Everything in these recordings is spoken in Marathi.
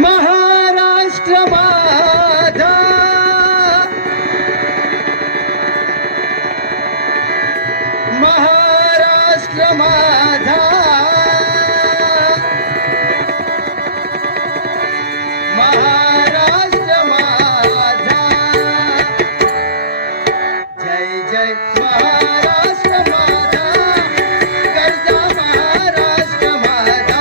महाराष्ट्र माझा महाराष्ट्र माझा महाराष्ट्र माझा जय जय महाराष्ट्र माझा गरजा महाराष्ट्र माझा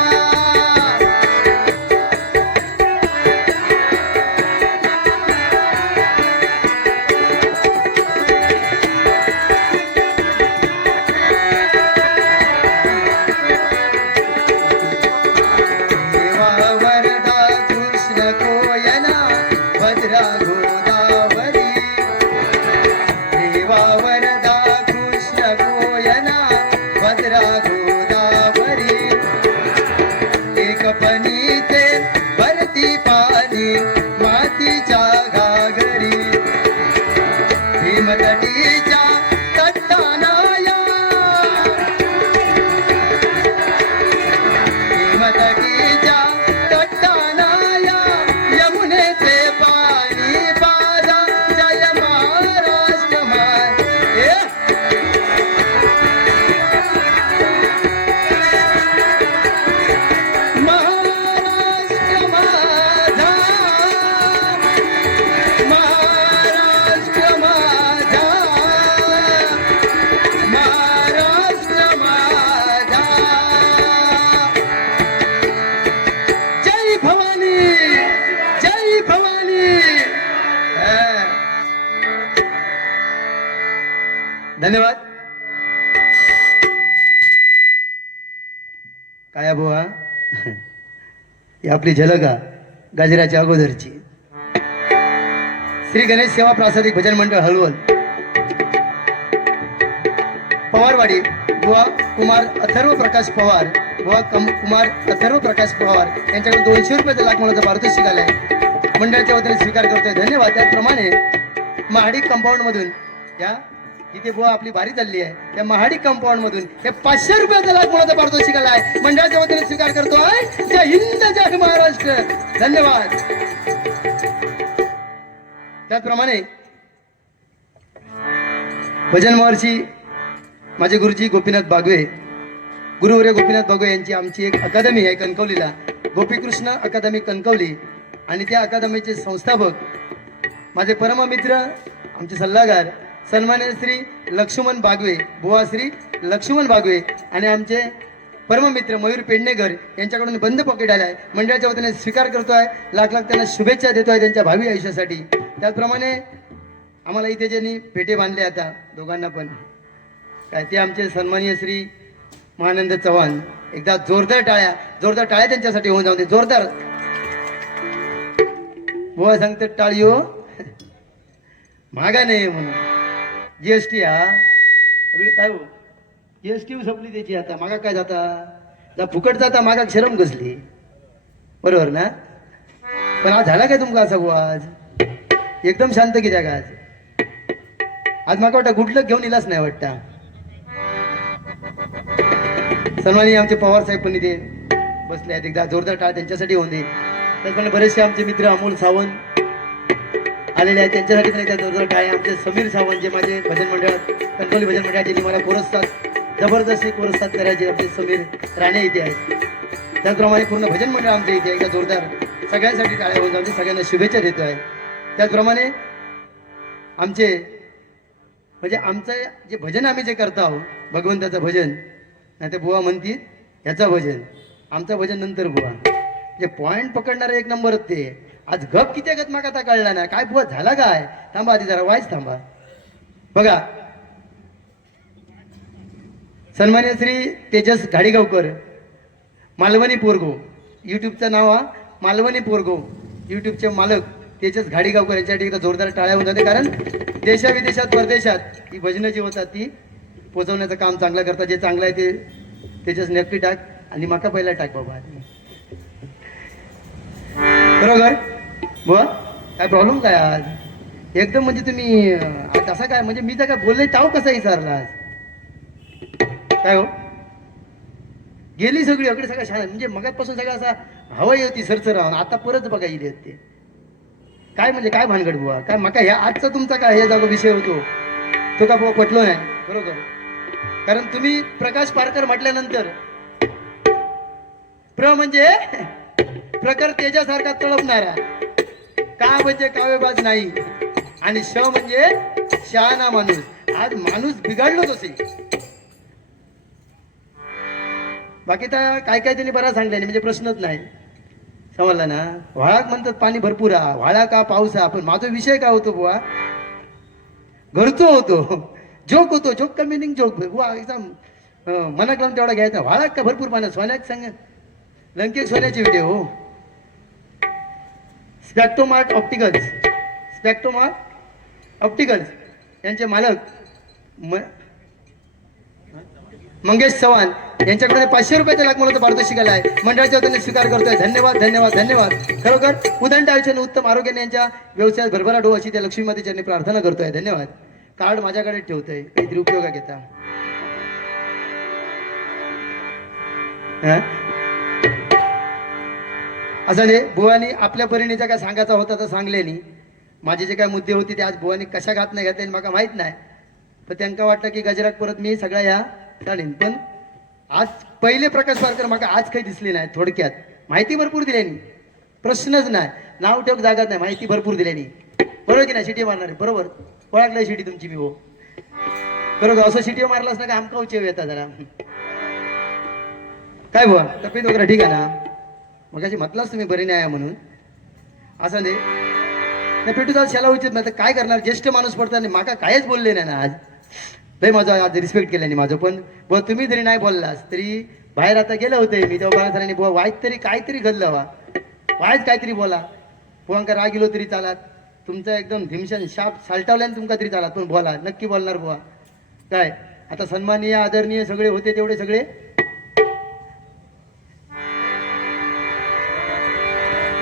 धन्यवाद. काय बुवा ही आपली झलका गाजराच्या अगोदरची श्री गणेश सेवा प्रासादिक भजन मंडळ हलवल पवारवाडी बुवा कुमार अथर्व प्रकाश पवार बुवा कुमार अथर्व प्रकाश पवार यांच्याकडे 200 रुपयाचा लाख मोलाचा पारितोषिक आलाय. मंडळाच्या वतीने स्वीकार करतोय. धन्यवाद. त्याचप्रमाणे महाडिक कंपाऊंड मधून या जिथे बुवा आपली बारी चालली आहे त्या महाडिक कंपाऊंड मधून हे 500 रुपयाचा लाख मोलाचा पारितोषिक आलाय. मंडळाच्या वतीने स्वीकार करतोय. जय हिंद जय महाराष्ट्र. धन्यवाद. त्याचप्रमाणे भजन महर्षी माझे गुरुजी गोपीनाथ बागवे गुरुवर्य गोपीनाथ बागवे यांची आमची एक अकादमी आहे कणकवलीला गोपीकृष्ण अकादमी कणकवली आणि त्या अकादमीचे संस्थापक माझे परममित्र आमचे सल्लागार सन्मान्य श्री लक्ष्मण बागवे बुवा श्री लक्ष्मण बागवे आणि आमचे परममित्र मयूर पेडणेकर यांच्याकडून बंद पॉकेट आलाय. मंडळाच्या वतीने स्वीकार करतोय. लाख लाख त्यांना शुभेच्छा देतोय त्यांच्या भावी आयुष्यासाठी. त्याचप्रमाणे आम्हाला इथे ज्यांनी पेटे बांधले आता दोघांना पण काय ते आमचे सन्माननीय श्री महानंद चव्हाण. एकदा जोरदार टाळ्या त्यांच्यासाठी होऊन जाऊ दे. जोरदार बुवा सांगतात टाळी हो मागा नाही म्हणून. जीएसटी हा काय हो जीएसटी संपली त्याची आता मागा काय जाता फुकट जाता मागा शरम घुसली बरोबर ना. पण आज झाला काय तुमका असा बुवा आज एकदम शांत की जागा आज माका वाटतं गुडलक घेऊन इलाच नाही वाटतं. सन्माननीय आमचे पवार साहेब पण इथे बसले आहेत. एकदा जोरदार टाळ त्यांच्यासाठी होऊन दे. त्याचप्रमाणे बरेचसे आमचे मित्र अमोल सावंत आलेले आहेत त्यांच्यासाठी पण एकदा जोरदार टाळ. आमचे समीर सावंत जे माझे भजन मंडळ कणकवली भजन मंडळाचे मला कोरसतात जबरदस्ती कोरसतात करायचे आपले समीर राणे इथे आहेत. त्याचप्रमाणे पूर्ण भजन मंडळ आमच्या इथे एकदा जोरदार सगळ्यांसाठी टाळ्या होऊन जाऊन सगळ्यांना शुभेच्छा देतो आहे. त्याचप्रमाणे आमचे म्हणजे आमचं जे भजन आम्ही जे करतो आहोत भगवंताचं भजन नाही ते बुवा म्हणतील ह्याचं भजन आमचं भजन नंतर बुवा जे पॉइंट पकडणारे एक नंबर ते आज गप किती गत मागा आता कळला ना काय बुवा झाला काय. थांबा आधी जरा वाईच थांबा. बघा सन्मान्य श्री तेजस घाडीगावकर मालवणी पोरगो युट्यूबचं नाव हा मालवणी पोरगो युट्यूबचे मालक तेजस घाडीगावकर यांच्यासाठी एकदा जोरदार टाळ्या होऊन जाते. कारण देशाविदेशात परदेशात ही भजनं जी होतात ती पोचवण्याचं काम चांगलं करतात. जे चांगलं आहे ते तेजस नक्की टाक आणि माका पहिला टाक बाबा बरोबर बुवा. काय प्रॉब्लेम काय आज एकदम म्हणजे तुम्ही कसा काय म्हणजे मी तर काय बोलले ताव कसा विचारला आज काय हो गेली सगळी अकडे सगळं शाळा म्हणजे मगातपासून सगळं असा हवाई होती सरसर राहून आता परत बघा गेली ते काय म्हणजे काय भानगड बुवा काय मका ह्या आजचा तुमचा काय हे जागो विषय होतो तो का बुवा पटलो नाही बरोबर कारण तुम्ही प्रकाश पारकर म्हटल्यानंतर म्हणजे प्रखर तेजासारखा तळपणारा का म्हणजे काव्यबाज नाही आणि श म्हणजे शहाणा माणूस आज माणूस बिघडलोच असे बाकी तर काय काय त्यांनी बरा सांगले म्हणजे प्रश्नच नाही समजला ना व्हाळाक म्हणतात पाणी भरपूर हा व्हाळा का पाऊस हा पण माझा विषय काय होतो बुवा घरचो होतो जोक होतो जोक का मिनिंग जोक बुवा एकदम मनात लावून तेवढा घ्यायचा व्हाळाक का भरपूर पाणी सोन्याक सांग लंकेश सोन्याची व्हिडिओ हो स्पॅक्टोमार्ट ऑप्टिकल्स यांचे मालक मंगेश चव्हाण यांच्याकडे 500 रुपयाचा लाख मला पारितोषिक आला आहे मंडळाच्या वतीने स्वीकार करतोय धन्यवाद धन्यवाद धन्यवाद खरोखर उदंड आयुष्याने उत्तम आरोग्याने यांच्या व्यवसायात भरभराट हो अशी त्या लक्ष्मी माते चरणी प्रार्थना करतोय धन्यवाद कार्ड माझ्याकडे ठेवतोय काहीतरी उपयोगा घेता असं नाही बुवानी आपल्या परिणीचा काय सांगायचा होता तर सांगले नाही माझे जे काय मुद्दे होते ते आज बुवानी कशा घात नाही घातले मला माहित नाही पण त्यांना वाटलं की गजरात परत मी सगळ्या ह्या चालेल पण आज पहिले प्रकाश पारकर मला आज काही दिसले नाही थोडक्यात माहिती भरपूर दिल्यानी प्रश्नच नाही नाव ठेवक जागात नाही माहिती भरपूर दिल्यानी बरोबर की नाही शिटी मारणार बरोबर ओळखलाय शिटी तुमची मी हो बरोबर असं शिटी मारलास ना का आमका उचेव येतात जरा काय बुवा तब्येत वगैरे ठीक आहे ना मग अशी म्हटलाच तुम्ही बरी नाही म्हणून असं नाही पेटू जाऊ शाला उचित नाही तर काय करणार ज्येष्ठ माणूस पडताना माका कायच बोलले नाही ना आज लय माझं आज रिस्पेक्ट केल्याने माझं पण बुवा तुम्ही जरी नाही बोललास तरी बाहेर आता गेलं होते मी तेव्हा बघा झाल्याने बुवा वाईट तरी काहीतरी घडलं वा वाईट काहीतरी बोला बुवांका राग गेलो तरी चालात तुमचं एकदम भीमशन शाप सालटावल्याने तुमका तरी चालात पण बोला नक्की बोलणार बुवा काय आता सन्माननीय आदरणीय सगळे होते तेवढे सगळे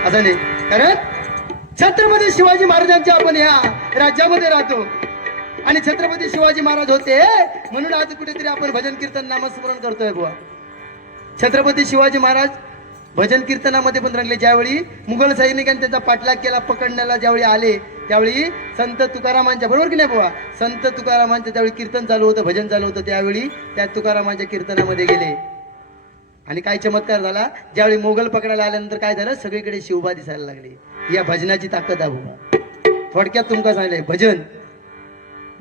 असं नाही कारण छत्रपती शिवाजी महाराजांच्या आपण या राज्यामध्ये राहतो आणि छत्रपती शिवाजी महाराज होते म्हणून आज कुठेतरी आपण भजन कीर्तन नामस्मरण करतोय बुवा छत्रपती शिवाजी महाराज भजन कीर्तनामध्ये पण रंगले ज्यावेळी मुघल सैनिकांनी त्याचा पाठलाग केला पकडण्याला ज्यावेळी आले त्यावेळी संत तुकारामांच्या बरोबर की नाही बुवा संत तुकारामांचं त्यावेळी कीर्तन चालू होतं भजन चालू होतं त्यावेळी त्या तुकारामांच्या कीर्तनामध्ये गेले आणि काय चमत्कार झाला ज्यावेळी मोगल पकडायला आल्यानंतर काय झालं सगळीकडे शिवबा दिसायला लागली या भजनाची ताकद आहे बुवा थोडक्यात तुमका सांगितलंय भजन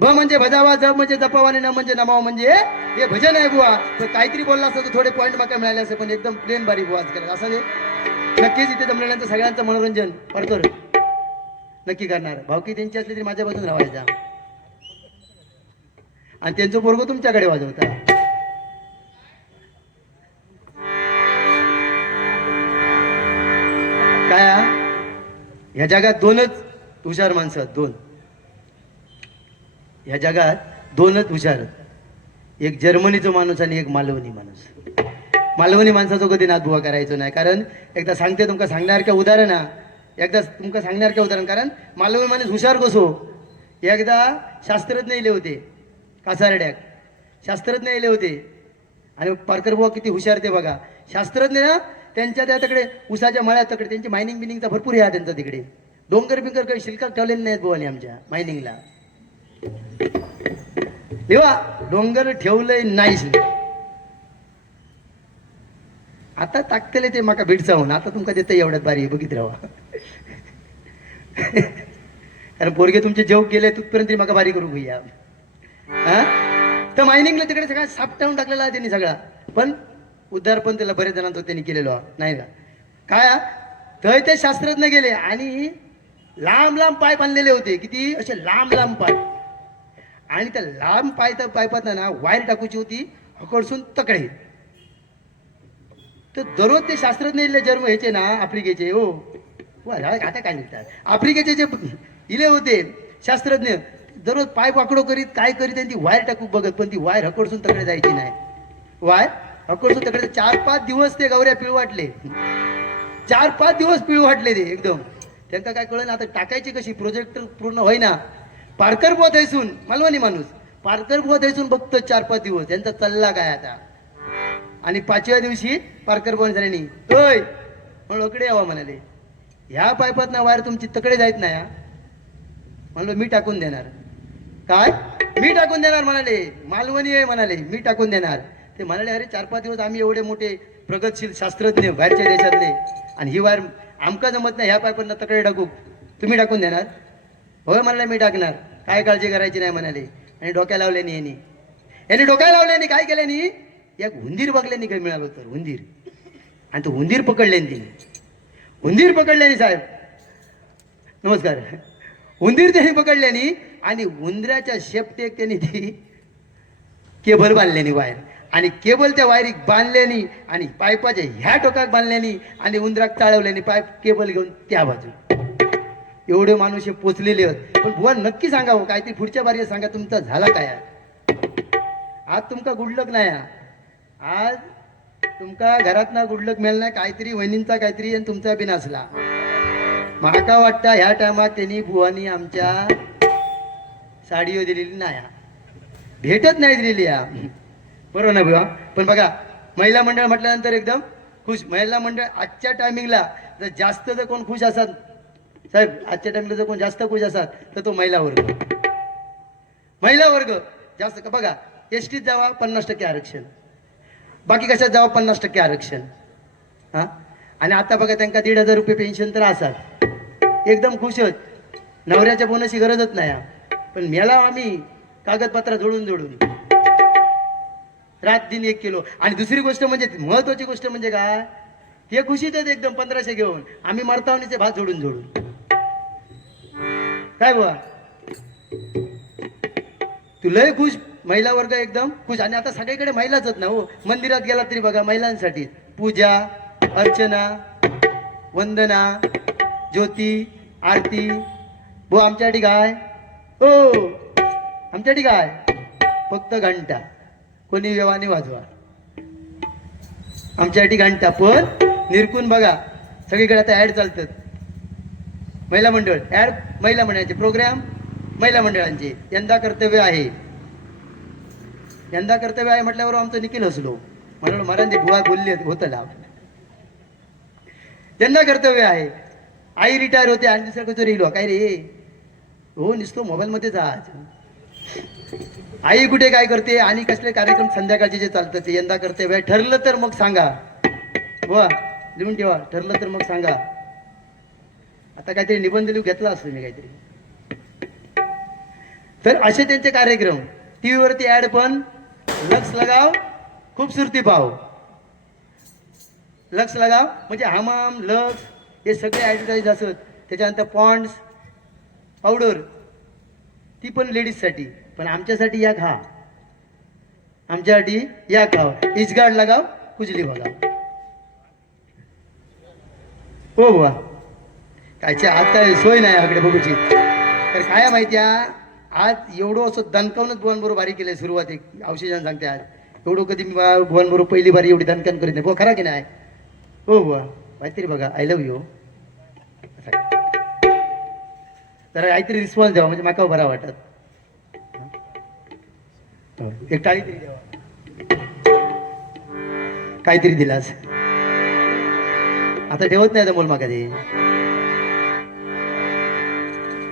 भ म्हणजे भजावा जप म्हणजे जपावा आणि न म्हणजे नमावा म्हणजे हे भजन आहे बुवा तर काहीतरी बोलला असतं तर थोडे पॉईंट माका मिळाले असते पण एकदम प्लेन बारी बुवा आज केला असं नाही नक्कीच इथे जमलेल्यांचं सगळ्यांचं मनोरंजन करतो नक्की करणार भावकी त्यांची असली तरी माझ्या बाजून राहायचा आणि त्यांचं पोरगं तुमच्याकडे वाजवता काय ह्या जगात दोनच हुशार माणसं दोन ह्या जगात दोनच हुशार एक जर्मनीचा माणूस आणि एक मालवणी माणूस मालवणी माणसाचं कधी नादबुवा करायचं नाही कारण एकदा सांगते तुमका सांगणार का उदाहरण एकदा तुमका सांगणार का उदाहरण कारण मालवणी माणूस हुशार कसो एकदा शास्त्रज्ञ इले होते कासारड्याक शास्त्रज्ञ इले होते आणि पारकर बुवा किती हुशार ते बघा शास्त्रज्ञ ना त्यांच्या त्या तिकडे उसाच्या मळ्यात तिकडे त्यांची मायनिंग बिनिंगचा भरपूर आहे त्यांचा तिकडे डोंगर बिंगर काही शिल्कात ठेवलेले नाहीत बुवानी आमच्या मायनिंगला देवा डोंगर ठेवलंय नाहीच आता टाकतेले ते माका भिडचावून आता तुमका देतं एवढ्यात बारी बघित राहा कारण पोरगे तुमचे जेव गेले तिथपर्यंत माका बारी करू भैया हा तर मायनिंगला तिकडे सगळा साप टाळून टाकलेला आहे त्यांनी सगळा पण उद्धार पण त्याला बरेच जणांचं त्यांनी केलेलो नाही का काय तर ते शास्त्रज्ञ गेले आणि लांब लांब पाईप आणलेले होते किती असे लांब लांब पाईप आणि त्या लांब पायपात ना वायर टाकूची होती हकडसून तकडे तर दररोज ते शास्त्रज्ञ इले जन्म ह्याचे ना आफ्रिकेचे हो आता काय म्हणतात आफ्रिकेचे जे इले होते शास्त्रज्ञ दररोज पाईप वाकडो करीत काय करीत त्यांनी वायर टाकू बघत पण ती वायर हकडसून तकडे जायची नाही वायर हकडसून तकडे 4-5 दिवस ते गौऱ्या पिळवाटले 4-5 दिवस पिळवाटले ते एकदम त्यांना काय कळलं ना आता टाकायची कशी प्रोजेक्टर पूर्ण होईना पारकर बुवा थैसून मालवणी माणूस पारकर बुवा थैसून बघतो 4-5 दिवस त्यांचा चालला काय आता आणि 5व्या दिवशी पारकर बोन झाल्यानी ओय म्हणलं इकडे यावं म्हणाले. ह्या पाईपात ना वायर तुमची तकडे जायत नाही. म्हणलं मी टाकून देणार. काय मी टाकून देणार म्हणाले. मालवणी आहे म्हणाले मी टाकून देणार. ते म्हणाले अरे 4-5 दिवस आम्ही एवढे मोठे प्रगतशील शास्त्रज्ञ बाहेरच्या देशातले आणि ही वायर आमका जमत नाही. ह्या पाईपांना तकडे टाकू तुम्ही टाकून देणार. होय म्हणलं मी टाकणार. काय काळजी करायची नाही म्हणाले. आणि डोक्या लावल्यानी यांनी डोक्या लावल्यानी काय केल्यानी एक हुंदीर बघल्यानी काय मिळालं तर हुंदीर. आणि तो हुंदीर पकडल्यानी तिने हुंदीर पकडल्यानी साहेब नमस्कार हुंदीर त्यांनी पकडल्यानी आणि उंदराच्या शेपटेक त्यांनी ती केबल बांधल्यानी वायर आणि केबल त्या वायरीक बांधल्यानी आणि पाईपाच्या ह्या टोकाक बांधल्यानी आणि उंदराक चाळवल्यानी पाईप केबल घेऊन त्या बाजू. एवढे माणूस हे पोचलेले आहेत. पण बुवा नक्की सांगा हो काहीतरी पुढच्या बारी सांगा तुमचा झाला काय. आज तुमका गुडलक नाही. आज तुमका घरात ना गुडलक मिळालं नाही. काहीतरी वहिनींचा काहीतरी आणि तुमचा बी नसला. माका वाटतं ह्या टायमात त्यांनी बुवानी आमच्या साडीवर दिलेली नाही. भेटत नाही दिलेली या बरोबर ना बुवा. पण बघा महिला मंडळ म्हटल्यानंतर एकदम खुश. महिला मंडळ आजच्या टायमिंगला जर जास्त जर कोण खुश असतात साहेब आजच्या टायमिंगला जर कोण जास्त खुश असतात तर तो महिला वर्ग. महिला वर्ग जास्त बघा एसटीत जावा 50% आरक्षण. बाकी कशात जावा 50% आरक्षण. हा आणि आता बघा त्यांना 1,500 रुपये पेन्शन तर असतात. एकदम खुश होत. नवऱ्याच्या बोनसची गरजच नाही. पण मेला आम्ही कागदपत्र जोडून रात दिन 1 किलो. आणि दुसरी गोष्ट म्हणजे महत्वाची गोष्ट म्हणजे काय हे खुशीत आहेत एकदम 1500 घेऊन आम्ही मरतावणीचे भात जोडून काय बुवा तू लय खुश. महिला वर्ग एकदम खुश. आणि आता सगळीकडे महिलाच आहेत ना हो. मंदिरात गेला तरी बघा महिलांसाठी पूजा अर्चना वंदना ज्योती आरती. भाऊ आमच्यासाठी काय हो आमच्यासाठी काय फक्त घंटा कोणी व्यवाने वाजवा आमच्यासाठी घंटा. पण निरकून बघा सगळीकडे आता ऍड चालतात. महिला मंडळ ऍड महिला मंडळाचे प्रोग्राम महिला मंडळांचे. यंदा कर्तव्य आहे. यंदा कर्तव्य आहे म्हटल्यावर आमचं निखिल हसलो म्हणून मराठी बुवा बोलले होत लाभ. यंदा कर्तव्य आहे. आई रिटायर होते आणि दुसऱ्या कसं राहिलो काय रे हो नुसतो मोबाईल मध्ये जा. आई कुठे काय करते आणि कसले कार्यक्रम संध्याकाळचे जे चालतात ते यंदा कर्तव्य ठरलं तर मग सांगा. वा लिहून ठेवा ठरलं तर मग सांगा. आता काहीतरी निबंध लिहू घेतला असतो मी काहीतरी. तर असे त्यांचे कार्यक्रम टीव्ही वरती ऍड पण लक्ष लगाव खूबसूरती पाव. लक्ष लगाव म्हणजे हमाम लक्ष हे सगळे ऍडव्हर्टाईज असत. त्याच्यानंतर पॉन्ड्स पावडर ती पण लेडीजसाठी. पण आमच्यासाठी या खा आमच्यासाठी या खाव इजगाड लगाव कुजली बघा हो बुवा. कायच्या आज काय सोय नाही आकडे बघूची. तर काय माहिती आज एवढं असं दणकावूनच भुवनबरोबर बारी केलंय सुरुवाती. औषधांना सांगते आज एवढं कधी भुवनबरोबर पहिली बारी एवढी दणकन करीत नाही बुवा. खरा की नाही हो बुवा काहीतरी बघा आय लव्ह यू जरा काहीतरी रिस्पॉन्स द्यावा म्हणजे माका बरा वाटत. एक टाळी तरी द्यावा काहीतरी दिलास. आता ठेवत नाही आता मोल माका ते.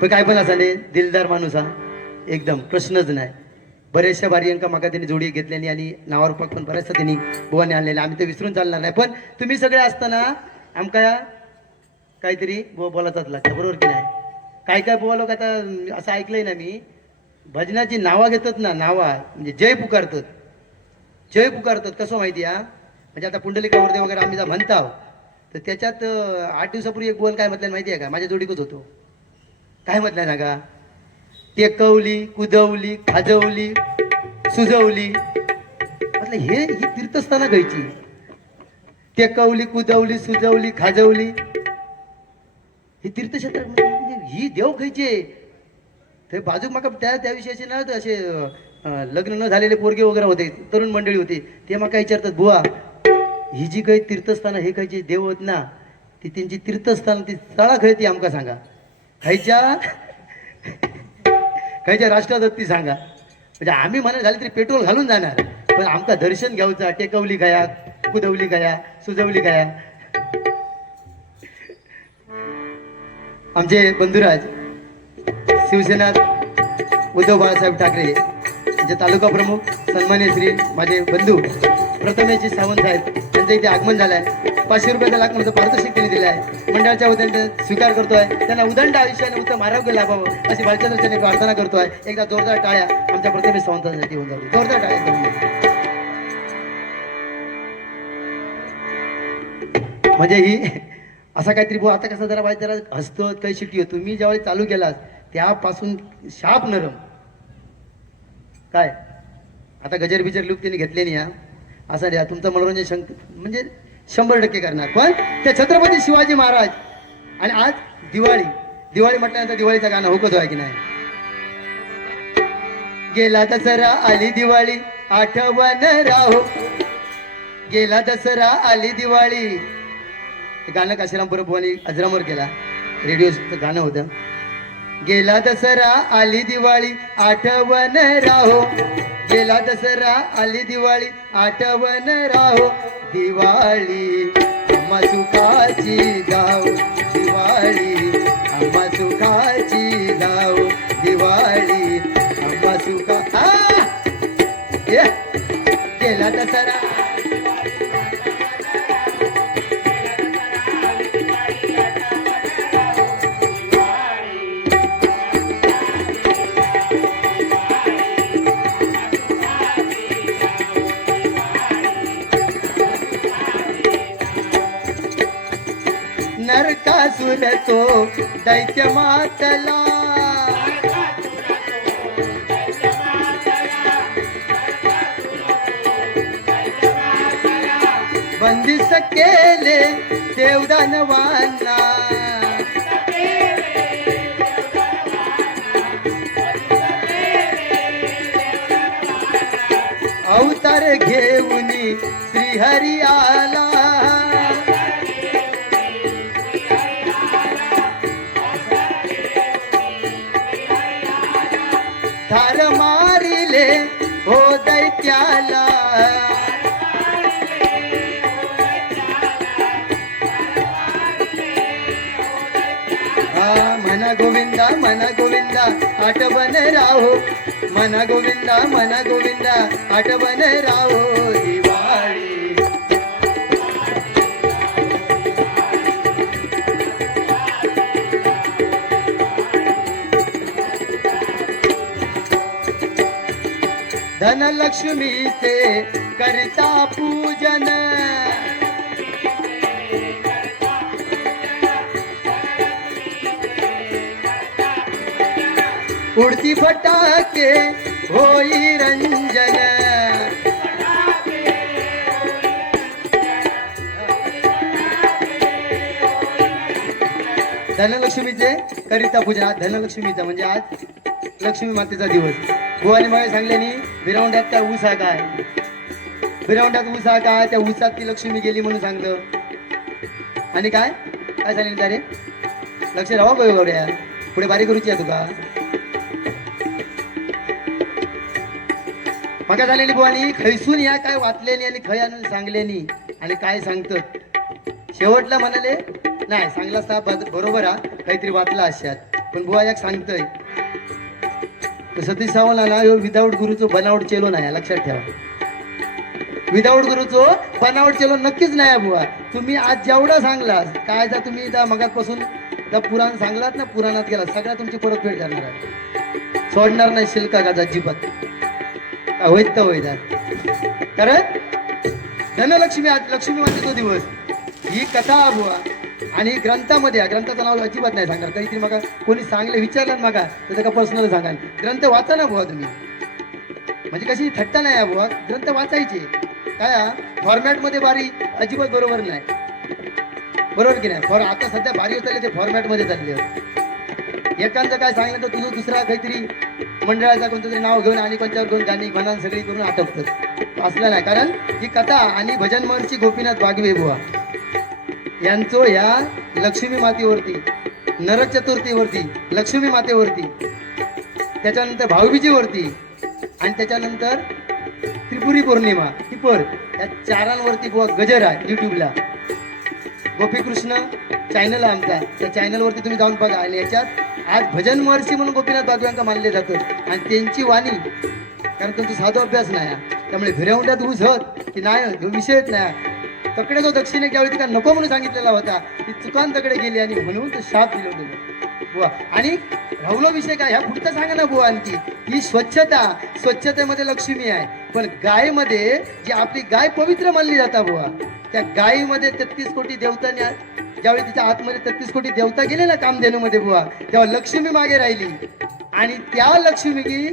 पण काय पण असा नाही दिलदार माणूस हा एकदम प्रश्नच नाही. बऱ्याचशा बारीयांका माका त्यांनी जोडी घेतल्यानी आणि नावारूपाक पण बऱ्याचशा त्यांनी बुवाने आणलेल्या. आम्ही ते विसरून चालणार नाही. पण तुम्ही सगळे असताना आमका काहीतरी बुवा बोलायचाच लागतं बरोबर की नाही. काय काय बुवा लोक आता असं ऐकलंय ना मी भजनाची नावा घेतात ना नावा म्हणजे जय पुकारतात कसं माहिती आहे म्हणजे आता पुंडलिकावरती वगैरे आम्ही जर म्हणतो तर त्याच्यात 8 दिवसापूर्वी एक बोल काय म्हटलं माहिती आहे का माझ्या जोडीकच होतो. काय म्हटलं ना का टेकवली कुदवली खाजवली सुजवली म्हटलं ही तीर्थस्थानं घ्यायची. टेकवली कुदवली सुजवली खाजवली ही तीर्थक्षेत्र ही देव खायचे. ते बाजूक मग त्या विषयाचे ना असे लग्न न झालेले पोरगे वगैरे होते तरुण मंडळी होती ते मग काय विचारतात बुवा ही जी काही तीर्थस्थानं हे खायची देव होत ना ती त्यांची तीर्थस्थानं ती तळा खायची आमका सांगा खायच्या राष्ट्रात ती सांगा म्हणजे आम्ही म्हणा झाली तरी पेट्रोल घालून जाणार पण आमका दर्शन घ्यावचा टेकवली गया कुदवली गया सुजवली गया. आमचे बंधुराज शिवसेना उद्धव बाळासाहेब ठाकरे यांचे तालुका प्रमुख सन्मान्य श्री माझे बंधू प्रथमेशजी सावंत साहेब यांचं इथे आगमन झालं आहे. 500 रुपयाचा लाख माझं पारितोषिक त्यांनी दिलं आहे. मंडळाच्या वतीने स्वीकार करतोय. त्यांना उदंड आयुष्याने उत्तम आरोग्य लाभावं अशी बालचंद्रचरणी प्रार्थना करतोय. एकदा जोरदार टाळ्या आमच्या प्रथमेश सावंतांसाठी होऊन जाऊ. जोरदार टाळ्या करून म्हणजे ही असा काहीतरी भाऊ आता कसा जरा बाई जरा हसतो काही शिटी होतो. मी ज्यावेळी चालू केलास त्यापासून शाप नरम काय आता गजर बिजर लूक त्यांनी घेतले नाही. असं द्या तुमचं मनोरंजन म्हणजे 100% करणार. पण त्या छत्रपती शिवाजी महाराज आणि आज दिवाळी म्हटल्यानंतर दिवाळीचं गाणं होकत आहे की नाही. गेला दसरा आली दिवाळी आठवण राहो. गेला दसरा आली दिवाळी. हे गाणं काशीराम परभवानी अजरामर केला. रेडिओचं गाणं होतं. गेला दसरा आली दिवाळी आठवण राहो. गेला दसरा आली दिवाळी आठवण राहो. दिवाळी आम्हा सुखाची जाऊ. दिवाळी आम्हा सुखाची जाऊ. दिवाळी आम्हा सुखा गेला दसरा नरकासुर तो दैत्य मातला. बंदिस्त केले देवदानवांना. अवतार घेऊन श्रीहरी आला. ठार मारिले हो दैत्याला. मना गोविंदा मना गोविंदा आठवण राहो. मना गोविंदा मना गोविंदा आठवण राहो. दिवाळी धनलक्ष्मीचे करता पूजन. उडती फटाके होई रंजन. धनलक्ष्मीचे करिता पूजन. आज धनलक्ष्मीचा म्हणजे आज लक्ष्मी मातेचा दिवस. बुवानी मला सांगल्यानी बिरावंड्यात काय ऊस आहे काय. बिरावंड्यात ऊस आहे काय. त्या ऊसात ती लक्ष्मी गेली म्हणून सांगलं. आणि काय काय सांगितलं तारे लक्ष राहा गौड्या पुढे बारी करूची आहे तुका. मका झालेली बुवानी खैसून या काय वाचलेली आणि खय आणून सांगलेनी आणि काय सांगतात. शेवटला म्हणाले नाही सांगला असता बरोबर हा काहीतरी वाचला अशात. पण बुवा एक सांगतोय सतीश सावंत ना विदाऊट गुरुचो बनावट चेलो नाही लक्षात ठेवा. विदाऊट गुरुचो बनावट चेलो नक्कीच नाही बुवा. तुम्ही आज जेवढा सांगलास काय जा तुम्ही मगातपासून पुराण सांगलात ना पुराणात गेला सगळा तुमची परतफेड करणार आहे. सोडणार नाही शिल्का का अजिबात होईत तर होईत. कारण धनलक्ष्मी आज लक्ष्मी मातेचा दिवस ही कथा बुवा. आणि ग्रंथामध्ये ग्रंथाचं नाव अजिबात नाही सांगणार. काहीतरी मग कोणी सांगले विचारलं मग तर का पर्सनल सांगा. ग्रंथ वाचा ना बुवा तुम्ही. म्हणजे कशी थट्टा नाही आहे बुवा. ग्रंथ वाचायचे काय फॉर्मॅटमध्ये बारी अजिबात बरोबर नाही. बरोबर की नाही. आता सध्या भारी होत ते फॉर्मॅटमध्ये चालले. एकांचं काय सांगलं तर तुझं दुसरा काहीतरी मंडळाचा कोणतं तरी नाव घेऊन आणि कोणत्यावर दोन गाणी म्हणान सगळी करून आटपतात. असलं नाही. कारण ही कथा आणि भजन महर्षी गोपीनाथ बागवे बुवा यांचं ह्या लक्ष्मी मातेवरती नरक चतुर्थीवरती लक्ष्मी मातेवरती त्याच्यानंतर भाऊबीजेवरती आणि त्याच्यानंतर त्रिपुरी पौर्णिमा ही पर या चारांवरती बुवा गजर आहे युट्यूबला गोपीकृष्ण चॅनल आहे आमचा त्या चॅनलवरती तुम्ही जाऊन बघा आणि याच्यात आज भजन महर्षी म्हणून गोपीनाथ बागुयांका मानले जातं आणि त्यांची वाणी कारण त्यांचा साधो अभ्यास नाही त्यामुळे भिरवंड्यात ऊस होत की नाही हो विषयच नाही तकडे जो दक्षिणे ज्यावेळी तिका नको म्हणून सांगितलेला होता ती चुकान तकडे गेली आणि म्हणून तो शाप दिलो गेलो बुवा आणि राहुलो विषय काय ह्या पुढचा सांगा ना बुवा आणखी ही स्वच्छतेमध्ये लक्ष्मी आहे पण गायमध्ये जी आपली गाय पवित्र मानली जाता बुवा त्या गायीमध्ये 33 कोटी देवतांनी ज्यावेळी तिच्या आतमध्ये 33 कोटी देवता गेले ना कामधेनूमध्ये बुवा तेव्हा लक्ष्मी मागे राहिली आणि त्या लक्ष्मी की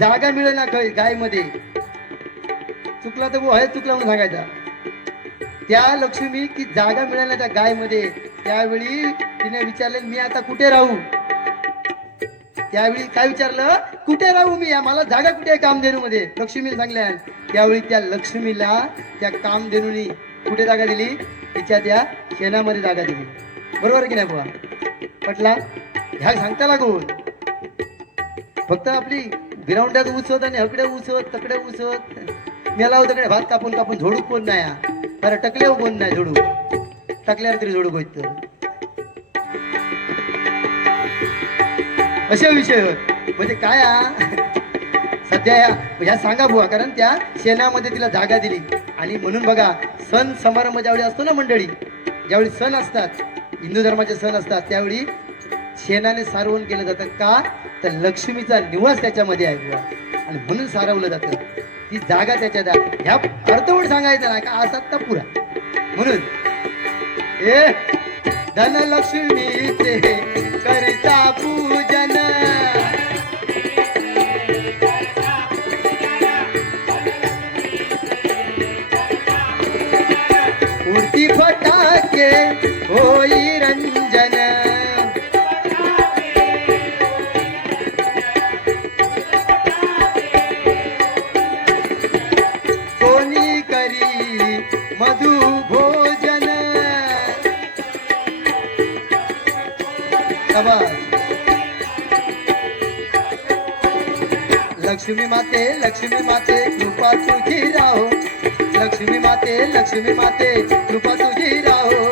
जागा मिळेना गायमध्ये चुकला तर बुवा हे चुकला म्हणून सांगायचा त्या लक्ष्मी की जागा मिळेना त्या गायमध्ये त्यावेळी तिने विचारले मी आता कुठे राहू त्यावेळी काय विचारलं कुठे राहू मी मला जागा कुठे आहे कामधेनूमध्ये लक्ष्मीला सांगल्या त्यावेळी त्या लक्ष्मीला त्या कामधेनूनी कुठे जागा दिली तिच्या त्या शेणामध्ये जागा दिली बरोबर की नाही बुवा पटला ह्या सांगता लागून फक्त आपली भिरवंड्यात उसत आणि हकडे उसत तकडे उसत मेला तकडे भात कापून कापून झोडू कोण नाही बरं टकले कोण नाही झोडू टाकल्यावर तरी झोडू होत असे विषय होत म्हणजे काय सध्या ह्या सांगा बुवा कारण त्या शेणामध्ये तिला जागा दिली आणि म्हणून बघा सण समारंभ ज्यावेळी असतो ना मंडळी ज्यावेळी सण असतात हिंदू धर्माचे सण असतात त्यावेळी शेणाने सारवण केलं जातं का तर लक्ष्मीचा निवास त्याच्यामध्ये आहे बुवा आणि म्हणून सारवलं जातं ती जागा त्याच्यात ह्या अर्धवट सांगायचं ना का असा तर पुरा म्हणून ए धनलक्ष्मीचे करता पूजन उडती फटाके होई रंजन कोणी करी मधु भोजन लक्ष्मी माते कृपा तुझी राहो लक्ष्मी माते कृपा तुझी राहो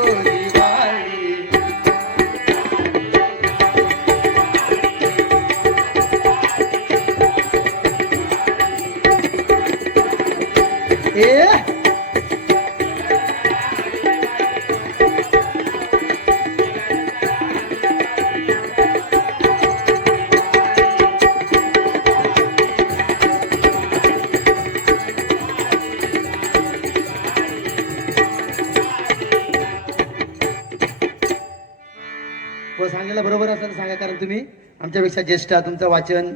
दिवाळी सांगायला बरोबर असलं सांगा कारण तुम्ही आमच्यापेक्षा ज्येष्ठ तुमचं वाचन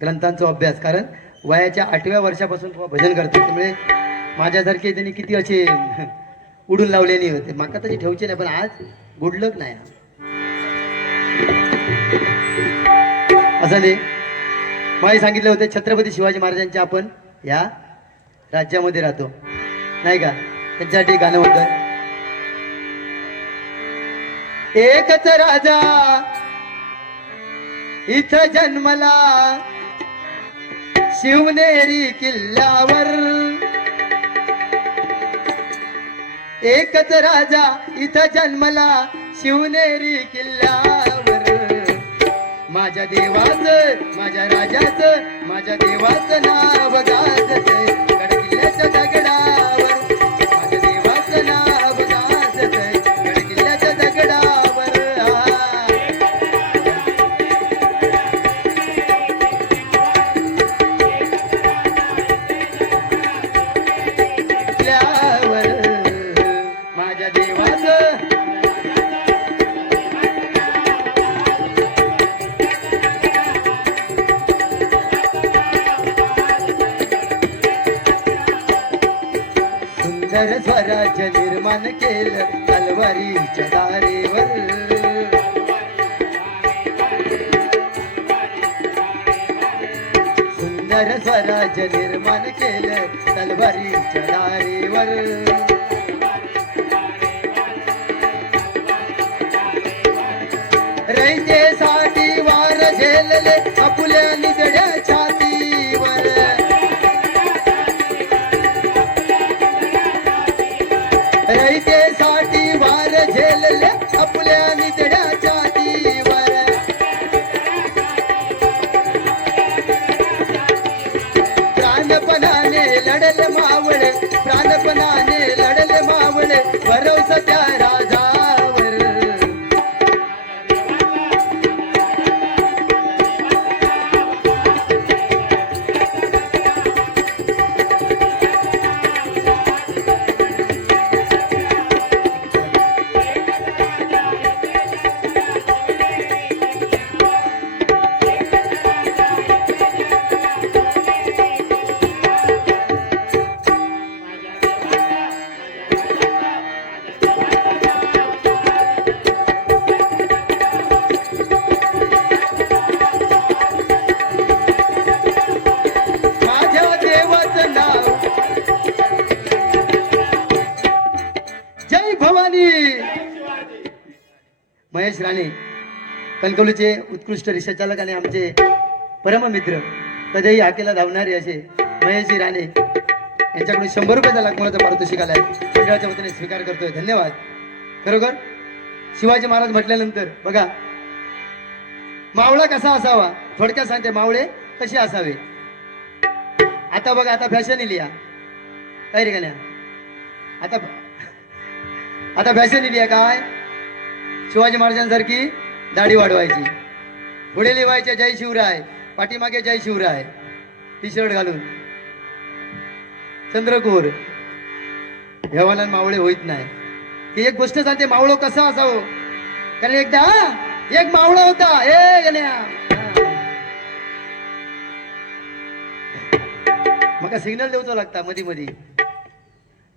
ग्रंथांचा अभ्यास कारण वयाच्या 8व्या वर्षापासून भजन करतो त्यामुळे माझ्यासारखे त्यांनी किती असे उडून लावले नाही होते माका तरी ठेवचे नाही पण आज गुडलक नाही असं नाही मला सांगितलं होतं छत्रपती शिवाजी महाराजांच्या आपण या राज्यामध्ये राहतो नाही का त्यांच्यासाठी गाणं होतं एकच राजा इथं जन्मला शिवनेरी किल्ल्यावर एकच राजा इथं जन्मला शिवनेरी किल्ल्यावर माझ्या देवाचं माझ्या राजाचं माझ्या देवाचं नाव गाजतंय गडकिल्ल्याच्या दगडावर माझ्या देवाचं नाव गाजतंय गडकिल्ल्याच्या दगडावर माझ्या देवाचं सुंदर स्वराज्य निर्माण केलं तलवारीच्या दारेवर सुंदर स्वराज्य निर्माण केलं तलवारीच्या दारेवर रयतेसाठी वार झेलले आपुल्या निजड्या छातीवर झेलले आपल्या नितड्याच्या छातीवर प्राणपणाने लढले मावळे प्राणपणाने लढले मावळे भरोसा त्या राजावर महेश राणे कणकवलीचे उत्कृष्ट रिक्षाचालक आणि आमचे परममित्र कधीही हाकेला धावणारे असे महेशजी राणे यांच्याकडून 100 रुपयाचा लाखमोलाचा पारितोषिक आलाय मंडळाच्या वतीने स्वीकार करतोय धन्यवाद. खरोखर शिवाजी महाराज म्हटल्यानंतर बघा मावळा कसा असावा थोडक्यात सांगते मावळे कसे असावे. आता बघा आता फॅशन इलिया काय रे गाण्या आता फॅशन इलिया काय शिवाजी महाराजांसारखी दाढी वाढवायची पुढे लिवायचे जय शिवराय पाठीमागे जय शिवराय टी शर्ट घालून चंद्रकोर हेवाला मावळे होईत नाही. ती एक गोष्ट सांगते मावळं कसं असावं कारण एकदा एक मावळा होता ए गण्या मग सिग्नल देऊचा लागता मधी मधी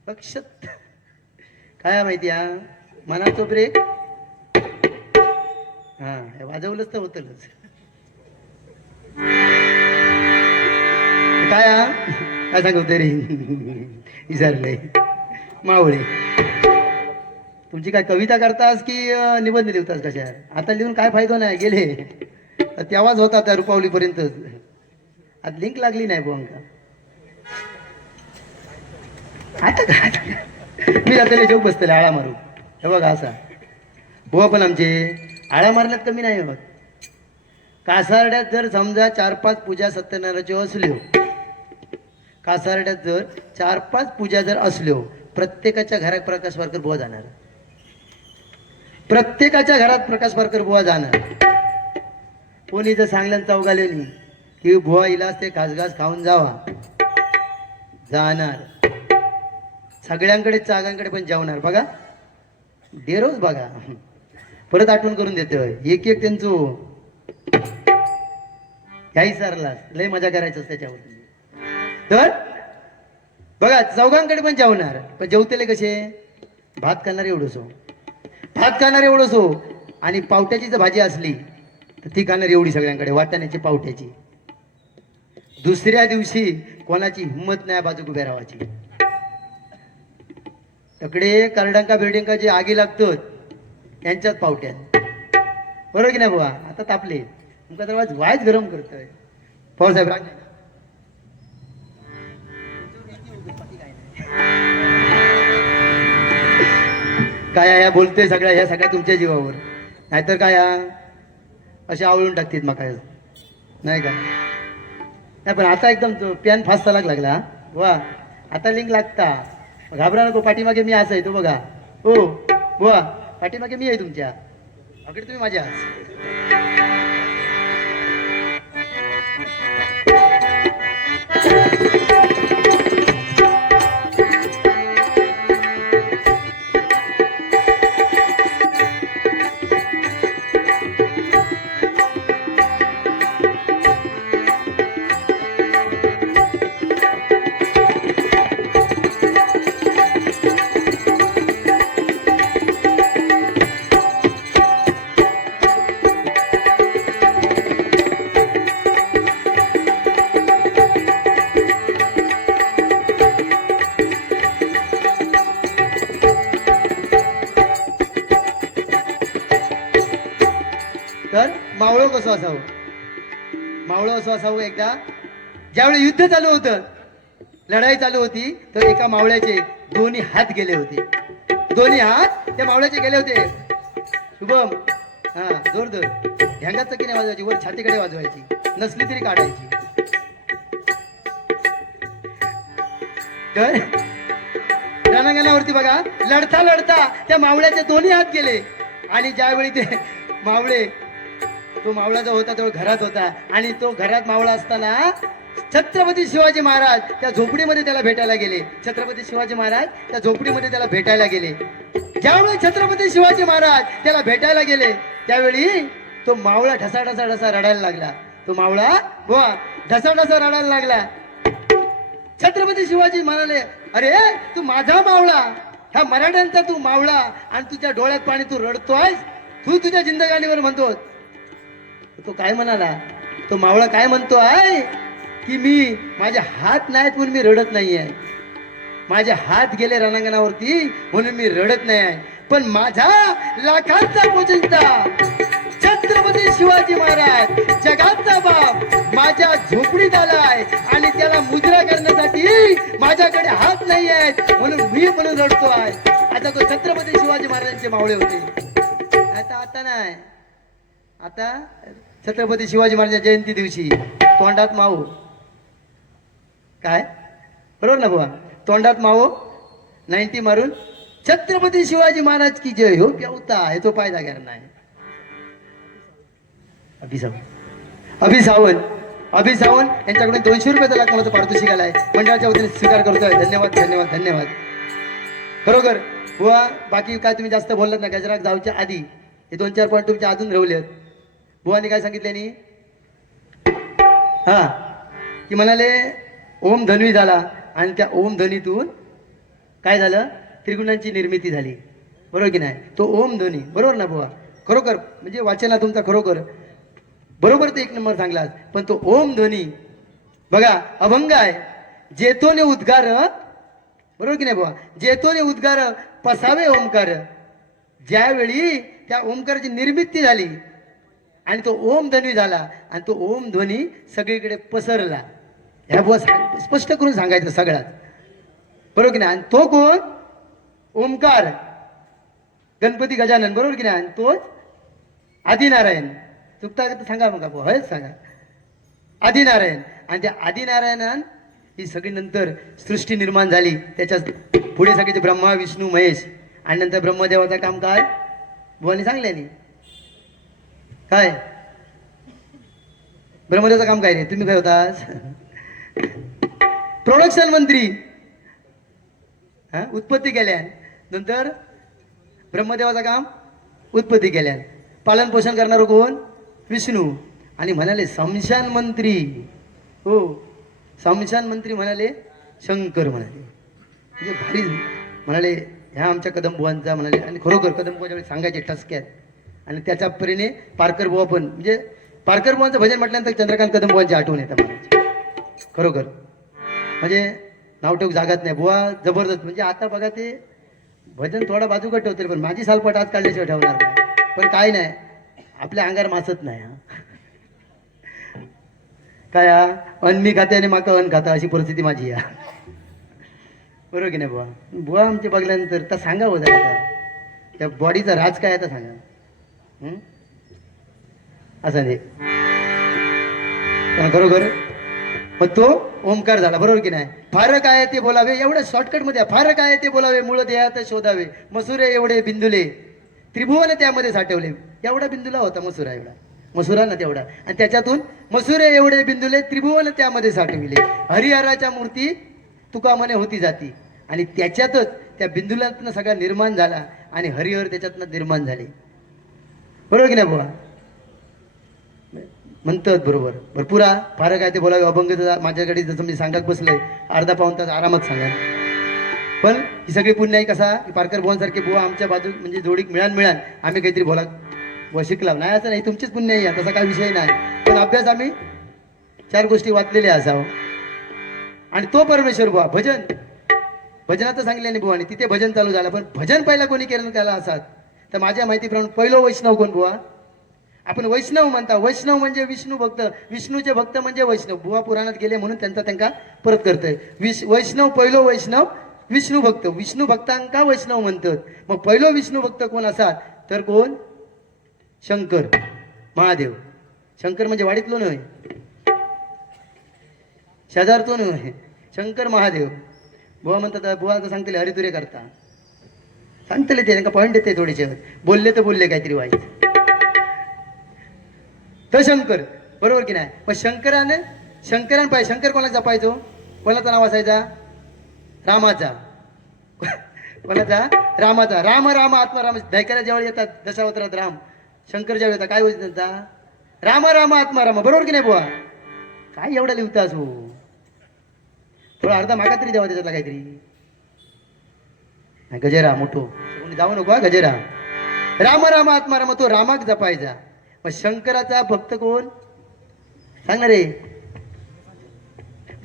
पक्ष काय माहिती हा मनाचो ब्रेक हा वाजवलंच तर होतलच काय सांगू तरी विचारलंय मावळे तुमची काय कविता करतास की निबंध लिहतास कशा आता लिहून काय फायदा नाही गेले तेव्हाच होता त्या रुपावलीपर्यंतच आता लिंक लागली नाही बुवा आता मी जाते जेव बसतले आळा मारू हे बघा असा बुवा पण आमचे आळा मारण्यात कमी नाही बघ कासारड्यात जर समजा 4-5 पूजा सत्यनारायणच्या असल्यो कासारड्यात जर 4-5 पूजा जर असल्यो प्रत्येकाच्या घरात प्रकाश पारकर बुवा जाणार प्रत्येकाच्या घरात प्रकाश पारकर बुवा जाणार कोणी जर सांगल्यान चौगाले नाही की बुवा इलाज ते घासघास खाऊन जावा जाणार सगळ्यांकडे चागांकडे पण जेवणार बघा डेरोज बघा परत आठवण करून देतोय एक एक त्यांचं काही सारला लय मजा करायचं त्याच्यावर तर बघा चौघांकडे पण जेवणार पण जेवतेले कसे भात खाणार एवढंच हो आणि पावट्याची जर भाजी असली तर ती खाणार एवढी सगळ्यांकडे वाटाण्याची पावट्याची दुसऱ्या दिवशी कोणाची हिंमत नाही बाजूक उभ्या राहायची तकडे करडंका बिल्डिंगा जे आगी लागतात यांच्यात पावट्यात बरोबर की नाही बुवा आता तापले तुमका तर वायच गरम करतोय पवार साहेब काय या बोलतोय सगळ्या ह्या सगळ्या तुमच्या जीवावर नाहीतर काय असे आवळून टाकतील मका नाही का नाही पण आता एकदम पॅन फास्ट चालाक लागला वा आता लिंक लागता घाबरा नको पाठीमागे मी असं आहे तो बघा हो बुवा पाठीमागे मी आहे तुमच्या अकडे तुम्ही माझ्या तर मावळं कसं असावं मावळं असं असावं एकदा ज्यावेळी युद्ध चालू होतं लढाई चालू होती तर एका मावळ्याचे दोन्ही हात गेले होते दोन्ही हात त्या मावळ्याचे गेले होते. शुभम, हा जोर जोर ढ्यांगात चक्की नाही वाजवायची, वर छातीकडे वाजवायची, नसली तरी काढायची. तर रणांगणावरती बघा लढता लढता त्या मावळ्याचे दोन्ही हात गेले. आणि ज्यावेळी ते मावळे, तो मावळा जो होता तो घरात होता, आणि तो घरात मावळा असताना छत्रपती शिवाजी महाराज त्या झोपडीमध्ये त्याला भेटायला गेले. छत्रपती शिवाजी महाराज त्या झोपडीमध्ये त्याला भेटायला गेले. ज्यावेळी छत्रपती शिवाजी महाराज त्याला भेटायला गेले त्यावेळी तो मावळा ढसा ढसा ढसा रडायला लागला. तो मावळा बुवा ढसा ढसा रडायला लागला. छत्रपती शिवाजी म्हणाले, अरे तू माझा मावळा, ह्या मराठ्यांचा तू मावळा, आणि तुझ्या डोळ्यात पाणी, तू रडतोय, तू तुझ्या जिंदगानीवर म्हणतो. तो काय म्हणाला, तो मावळा काय म्हणतोय की मी, माझे हात नाहीत म्हणून मी रडत नाहीये, माझे हात गेले रणांगणावरती म्हणून मी रडत नाही आहे, पण माझा लाखांचा पूजिता छत्रपती शिवाजी महाराज जगाचा बाप माझ्या झोपडीत आलाय, आणि त्याला मुजरा करण्यासाठी माझ्याकडे हात नाही आहेत म्हणून मी म्हणून रडतोय. आता तो छत्रपती शिवाजी महाराजांचे मावळे होते. आता नाही, आता छत्रपती शिवाजी महाराजांच्या जयंती दिवशी तोंडात माऊ, काय बरोबर ना बुवा, तोंडात मावो 90 मारून छत्रपती शिवाजी महाराज की जय हो प्यावता हे तो पायदा करणार. अभि सावंत यांच्याकडून 200 रुपयाचा लाख मला पारितोषिक आलाय, मंडळाच्या वतीने स्वीकार करतोय. धन्यवाद धन्यवाद धन्यवाद. खरोखर बुवा, बाकी काय तुम्ही जास्त बोललात ना, गजराक जाऊच्या आधी हे 2-4 पॉईंट तुमच्या अजून राहिलेत. बुवानी काय सांगितले नी, हा की म्हणाले ओम धन्वी झाला, आणि त्या ओम ध्वनीतून काय झालं, त्रिगुणांची निर्मिती झाली, बरोबर की नाही. तो ओम ध्वनी बरोबर ना बुवा, खरोखर म्हणजे वाचना तुमचा खरोखर बरोबर ते 1 नंबर सांगलात. पण तो ओम ध्वनी बघा अभंग आहे, जेतोने उद्गार, बरोबर की नाही बुवा, जेतोने उद्गार पसावे ओमकार. ज्यावेळी त्या ओमकाराची निर्मिती झाली आणि तो ओम ध्वनी झाला, आणि तो ओम ध्वनी सगळीकडे पसरला. ह्या बुवा स्पष्ट करून सांगायचं सगळ्यात, बरोबर की नाही. आणि तो कोण, ओमकार गणपती गजानन, बरोबर की नाही. आणि तोच आदिनारायण, चुकता का सांगा मग बुवा, हेच सांगा आदिनारायण. आणि त्या आदिनारायणान ही सगळी नंतर सृष्टी निर्माण झाली. त्याच्या पुढे सगळे ब्रह्मा विष्णू महेश, आणि नंतर ब्रह्मदेवाचं काम काय बुवानी सांगले नाही, काय ब्रह्मदेवाचं काम काय रे, तुम्ही काय होतास प्रोडक्शन मंत्री, उत्पत्ती केल्या, नंतर ब्रह्मदेवाचं काम उत्पत्ती केल्या, पालन पोषण करणार कोण, विष्णू. आणि म्हणाले शमशान मंत्री, हो शमशान मंत्री म्हणाले शंकर, म्हणाले म्हणजे भारी म्हणाले ह्या आमच्या कदमबुवांचा म्हणाले. आणि खरोखर कदमबुवा ज्यावेळी सांगायचे ठसक्यात, आणि त्याच्या परीने पारकर बुवा पण, म्हणजे पारकर बुवांचं भजन म्हटल्यानंतर चंद्रकांत कदमबुवांची आठवण येतं मला खरोखर, म्हणजे नावठोक जागत नाही बुवा, जबरदस्त. म्हणजे आता बघा ते भजन थोडा बाजूकडे ठेवते, पण माझी सालपट आज काढल्याशिवाय ठेवणार नाही. पण काय नाही, आपल्या अंगार मासत नाही काय, अन्न मी खाते आणि माका अन्न खाता, अशी परिस्थिती माझी या, बरोबर की नाही बुवा. बुवा आमचे बघल्यानंतर तर सांगा हो जरा, त्या बॉडीचा राज काय आता सांगा, असं नाही खरोखर. मग तो ओंकार झाला, बरोबर की नाही. फार काय ते बोलावे, एवढं शॉर्टकट मध्ये, फार काय ते बोलावे, मूळ देहात शोधावे, मसुरे एवढे बिंदुले, त्रिभुवन त्यामध्ये साठवले. एवढा बिंदूला होता मसुरा, एवढा मसुरा ना तेवढा, आणि त्याच्यातून मसुरे एवढे बिंदुले, त्रिभुवन त्यामध्ये साठविले. हरिहराच्या मूर्ती तुका म्हणे होती जाती, आणि त्याच्यातच त्या बिंदुलातनं सगळा निर्माण झाला, आणि हरिहर त्याच्यातनं निर्माण झाले, बरोबर की नाही बुवा. म्हणतात बरोबर, भरपूर फार काय ते बोलावे. अभंग माझ्याकडे जसं मी सांगत बसलोय, अर्धा पाऊण तास आरामात सांगा. पण ही सगळी पुण्याई कसा, पारकर बुवांसारखे बुवा आमच्या बाजू म्हणजे जोडीक मिळान आम्ही काहीतरी बोला व शिकला नाही, असं नाही, तुमचीच पुण्याई आहे, तसा काही विषय नाही. पण अभ्यास आम्ही 4 गोष्टी वाचलेल्या असावं. आणि तो परमेश्वर बुवा भजनाचं सांगितलं नाही बुवा, आणि तिथे भजन चालू झालं. पण भजन पहिला कोणी केलं त्याला असाच, तर माझ्या माहितीप्रमाणे पहिलं वैष्णव कोण बुवा, आपण वैष्णव म्हणता. वैष्णव म्हणजे विष्णू भक्त, विष्णूचे भक्त म्हणजे वैष्णव. बुवा पुराणात गेले म्हणून त्यांचा परत करतोय. वैष्णव पहिलो वैष्णव विष्णू भक्त. विष्णू भक्तांका वैष्णव म्हणतात. मग पहिलो विष्णू भक्त कोण असात तर कोण? शंकर महादेव. शंकर म्हणजे वाडीतलो नव्हे, शेजारचो नव्हे, शंकर महादेव. बुवा म्हणतात, बुवा आता सांगतले हरितुरे करता, सांगतले ते त्यांना पॉईंट देते थोडेसे, बोलले तर बोलले काहीतरी वाईट तर शंकर, बरोबर की नाही? मग शंकरानं पाहिजे. शंकर कोणाला जपायचो? कोणाचं नाव असायचा? रामाचा. कोणाचा? रामाचा. राम राम आत्माराम. दैकाला जेव्हा येतात दशावतारात राम, शंकर जेव्हा येतात काय होतं त्यांचा? राम राम आत्माराम. बरोबर की नाही बुवा? काय एवढा लिहितास हो? थोडा अर्धा मागा तरी द्यावा त्याच्यातला काहीतरी. गजेरा मोठो कोणी जाऊ नको हा गजेरा. राम राम आत्माराम, तो रामाक जपायचा. मग शंकराचा भक्त कोण सांगणार रे?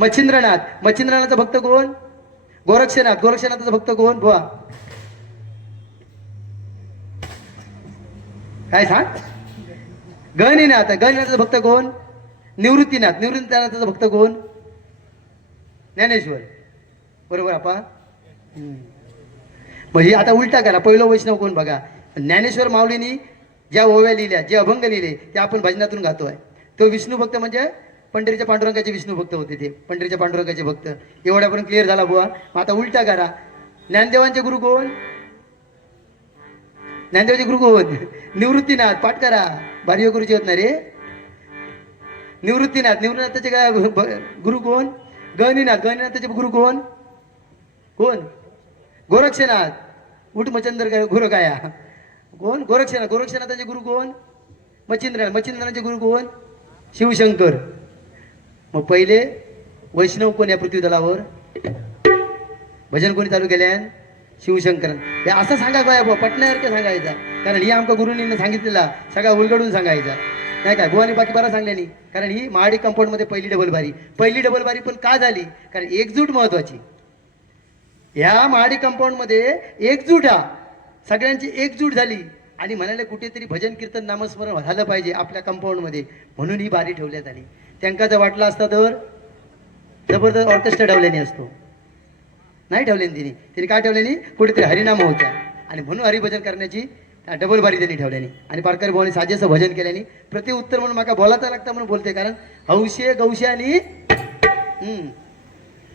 मच्छिंद्रनाथ. मच्छिंद्रनाथचा भक्त कोण? गोरक्षनाथ. गोरक्षनाथाचा भक्त कोण बुवा? काय सांग? गणिनाथ. गणिनाथाचा भक्त कोण? निवृत्तीनाथ. निवृत्तीनाथाचा भक्त कोण? ज्ञानेश्वर. बरोबर आपा? मग ही आता उलटा करा. पहिलं वैष्णव कोण बघा? ज्ञानेश्वर माऊलींनी ज्या ओव्या लिहिल्या, जे अभंग लिहिले ते आपण भजनातून गातोय. तो विष्णू भक्त म्हणजे पंढरीच्या पांडुरंगाचे विष्णू भक्त होते ते. पंढरीच्या पांडुरंगाचे भक्त. एवढ्यापर्यंत क्लिअर झाला बुवा. मग आता उलटा करा. ज्ञानदेवांचे गुरु कोण? ज्ञानदेवाचे गुरु कोण? निवृत्तीनाथ. पाठ करा. बाह्य गुरुजी होत नाही रे. निवृत्तीनाथ. निवृत्तीनाथाचे काय गुरु कोण? गणिनाथ. गणिनाथाचे गुरु कोण? कोण? गोरक्षनाथ. उठ मचंद्र गुरु काया कोण? गोरक्षनाथ. गोरक्षनाथाचे गुरु कोण? मच्छिंद्रनाथ. मच्छिंद्रनाथाचे गुरु कोण? शिवशंकर. मग पहिले वैष्णव कोण या पृथ्वी तलावर? भजन कोणी चालू केल्यान? शिवशंकरन. हे असं सांगा काय पटण्यासारखं सांगायचा. कारण ही आमच्या गुरुंनी सांगितलेला सगळा उलगडून सांगायचा नाही काय. बुवानी बाकी बरा सांगले नाही. कारण ही महाडी कंपाऊंड मध्ये पहिली डबल बारी पण का झाली? कारण एकजूट महत्वाची. ह्या महाडी कंपाऊंड मध्ये एकजूट हा सगळ्यांची एकजूट झाली आणि म्हणाले कुठेतरी भजन कीर्तन नामस्मरण झालं पाहिजे आपल्या कंपाऊंड मध्ये, म्हणून ही बारी ठेवण्यात आली. त्यांका जर वाटलं असता तर जबरदस्त ऑर्केस्ट्रा ठेवल्याने असतो. नाही ठेवल्याने तिने काय ठेवल्याने? कुठेतरी हरिनाम होत्या आणि म्हणून हरिभजन करण्याची डबल बारी त्यांनी ठेवल्याने. आणि पारकरी भावाने साजेसं भजन केल्याने प्रति उत्तर म्हणून माका बोलायचं लागतं म्हणून बोलते. कारण हौशे गौशानी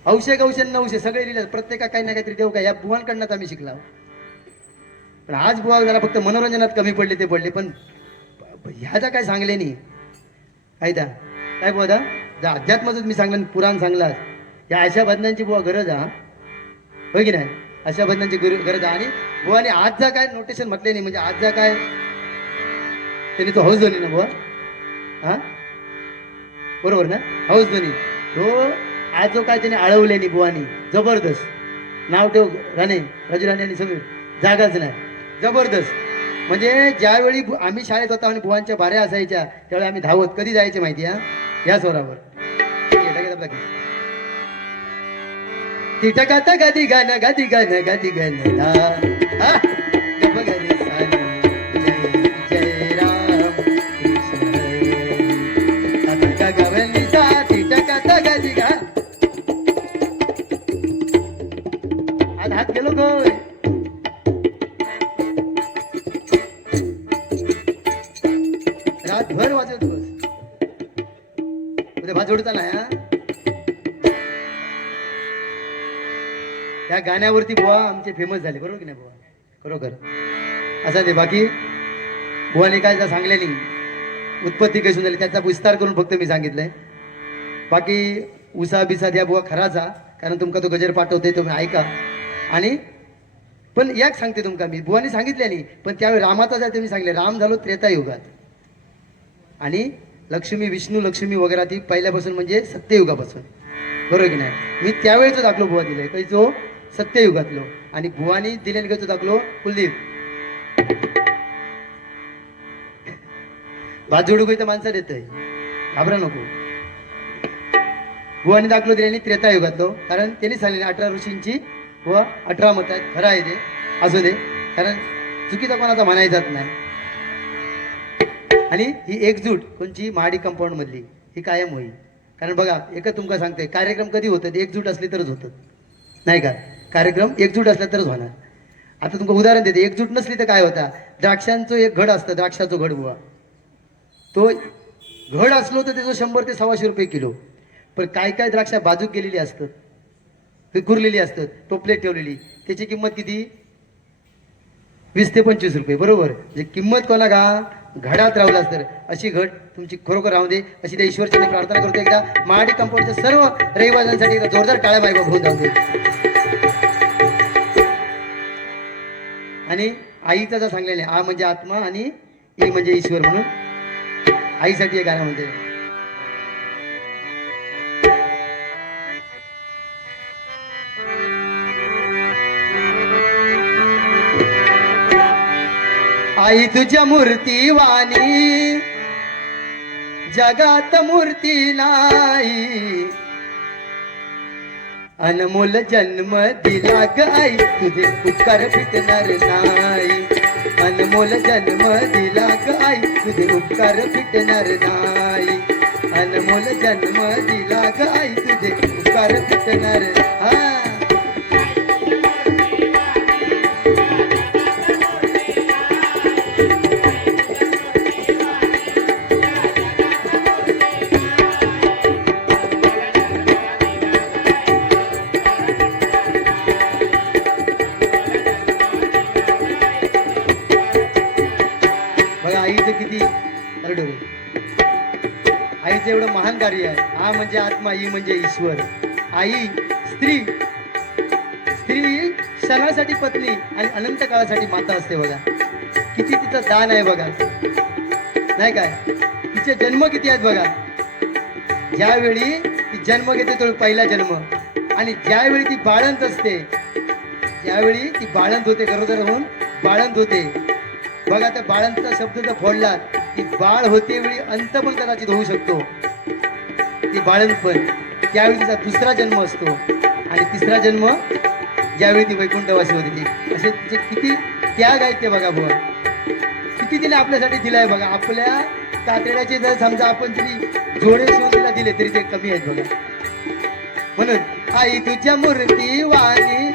हौशे गौशन नवशे सगळे लिहिले. प्रत्येका काही ना काहीतरी देऊ काय या बुवांकडनं आम्ही शिकला. पण आज बुवा जरा फक्त मनोरंजनात कमी पडले ते पडले. पण ह्याचा काय सांगले नाही. काय बुवा जा अध्यात्माच मी सांगलं, पुराण सांगलास. या अशा भजनांची बुवा गरज हा, होय की नाही? अशा भजनांची गरज आहे. आणि बुवाने आज जा काय नोटेशन म्हटले नाही. म्हणजे आज जा काय त्यांनी तो हौस धोनी ना बुवा. हा बरोबर ना? हौस धोनी तो आज जो काय त्याने आळवले नाही बुवानी. जबरदस्त नाव ठेव राणे, राजू राणे आणि समीर. जागाच नाही. जबरदस्त. म्हणजे ज्यावेळी आम्ही शाळेत होता आणि बुवांच्या बाऱ्या असायच्या त्यावेळी आम्ही धावत कधी जायचे माहिती हा? या स्वरावर. तिटकात गदी गन गदी गन गदी गन जय राम कृष्ण गवली सा तिटकात गदी गा. आज हात गेलो गय. रातभर वाजवत बस. उद्या भाजोडचा नाही हा. त्या गाण्यावरती बुवा आमचे फेमस झाले. बरोबर की नाही बुवा? खरोखर असं ते. बाकी बुवाने काय सांगले नाही. उत्पत्ती कशी झाली त्याचा विस्तार करून फक्त मी सांगितलंय. बाकी उसा बिसा द्या बुवा खराचा. कारण तुमका तो गजर पाठवते तुम्ही ऐका. आणि पण याक सांगते तुमका मी बुवाने सांगितले नाही. पण त्यावेळी रामाचा जर तुम्ही सांगले राम झालो त्रेतायुगात आणि लक्ष्मी विष्णू लक्ष्मी वगैरे ती पहिल्यापासून म्हणजे सत्ययुगापासून. बरोबर की नाही? मी त्यावेळेच दाखलो बुवा दिलाय कैचो सत्ययुगातलो. आणि बुवानी दिलेले कैचो दाखलो कुलदीप. भात जोडू काही तर माणसं देतय, घाबरा नको. बुवानी दाखलो दिल्याने त्रेतायुगातलो. कारण त्यांनी सांगितले 18 ऋषींची व 18 मत आहेत. खरं आहे ते असू दे. कारण चुकीचा कोणाचा म्हणायचाच नाही. आणि ही एकजूट कोणची महाडी कंपाऊंड मधली ही कायम होईल. कारण बघा एकच तुमका सांगते कार्यक्रम कधी होतात एकजूट असली तरच होतात नाही का? कार्यक्रम एकजूट असला तरच होणार. आता तुमचं उदाहरण देते, एकजूट नसली तर काय होता, द्राक्षांचं एक घड असतं, द्राक्षाचं घड बुवा, तो घड असलो तर त्याचं 100 ते 125 रुपये किलो. पण काय काय द्राक्ष बाजूक गेलेली असतात, विखुरलेली असतात, टोपलेट ठेवलेली, त्याची किंमत किती? 20 ते 25 रुपये, बरोबर. जे किंमत कोणा का घडात राहूलाच तर अशी घट तुमची खरोखर राहू दे, अशी त्या ईश्वरची प्रार्थना करतो. एकदा महाडी कंपाऊंडच्या सर्व रहिवाशांसाठी एकदा जोरदार टाळ्या मायबाप होऊन जाऊ दे. आणि आईचा जर सांगलेले, आ म्हणजे आत्मा आणि ई म्हणजे ईश्वर, म्हणून आईसाठी एक गाणं म्हणते. आई तुझ्या मूर्ती वाणी जगात मूर्ती नाही, अनमोल जन्म दिला ग आई, तुझे उपकार फिटणार नाही. अनमोल जन्म दिला ग आई, तुझे उपकार फिटणार नाही. अनमोल जन्म दिला ग आई, तुझे उपकार फिटणार. आईचं किती रडोरे, आईचं एवढं महान कार्य आहे. आ म्हणजे आत्मा, ई म्हणजे ईश्वर. आई स्त्री, स्त्री क्षणासाठी पत्नी आणि अनंत काळासाठी माता असते बघा. किती तिचं दान आहे बघा, नाही काय? तिचे जन्म किती आहेत बघा. ज्यावेळी ती जन्म घेते तो पहिला जन्म, आणि ज्यावेळी ती बाळंत असते, ज्यावेळी ती बाळंत होते, गरोदर होऊन बाळंत होते बघा. त्या बाळांचा शब्द जर फोडला, ती बाळ होते वेळी अंत पण कदाचित होऊ शकतो, ती बाळंतपण. त्यावेळी तिचा दुसरा जन्म असतो, आणि तिसरा जन्म ज्यावेळी ती वैकुंठवासी होती ती. असे तिचे किती त्याग आहेत ते बघा बुवा, किती तिने आपल्यासाठी दिलाय बघा. आपल्या कातड्याचे जर समजा आपण तरी जोडे शिवून तिला दिले तरी ते कमी आहेत बघा. म्हणून आई तुझ्या मूर्ती वाणी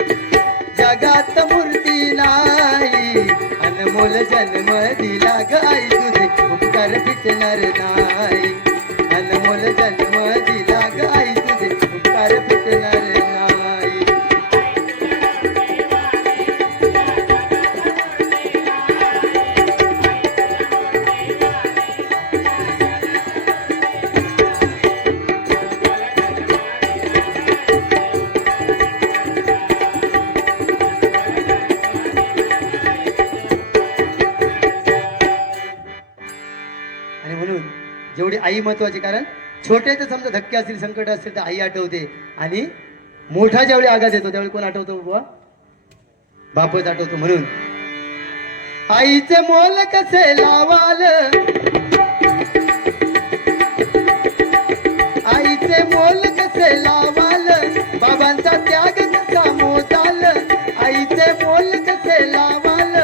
जगात मूर्ती नाही, अनमोल जन्म दिला ग आई, तुझे उपकार फिटणार नाही. अनमोल जन्म दिला ग आई, तुझे उपकार फिटणार नाही. आणि म्हणून जेवढी आई महत्वाची, कारण छोटे तर समजा धक्के असतील, संकट असतील तर आई आठवते, आणि मोठा ज्यावेळी आघात येतो त्यावेळी कोण आठवतो बाबा? बापच आठवतो. म्हणून आईचे मोल कसे लावाल, आईचे मोल कसे लावाल, बाबांचा त्याग कसा मोजाल. आईचे मोल कसे लावाल,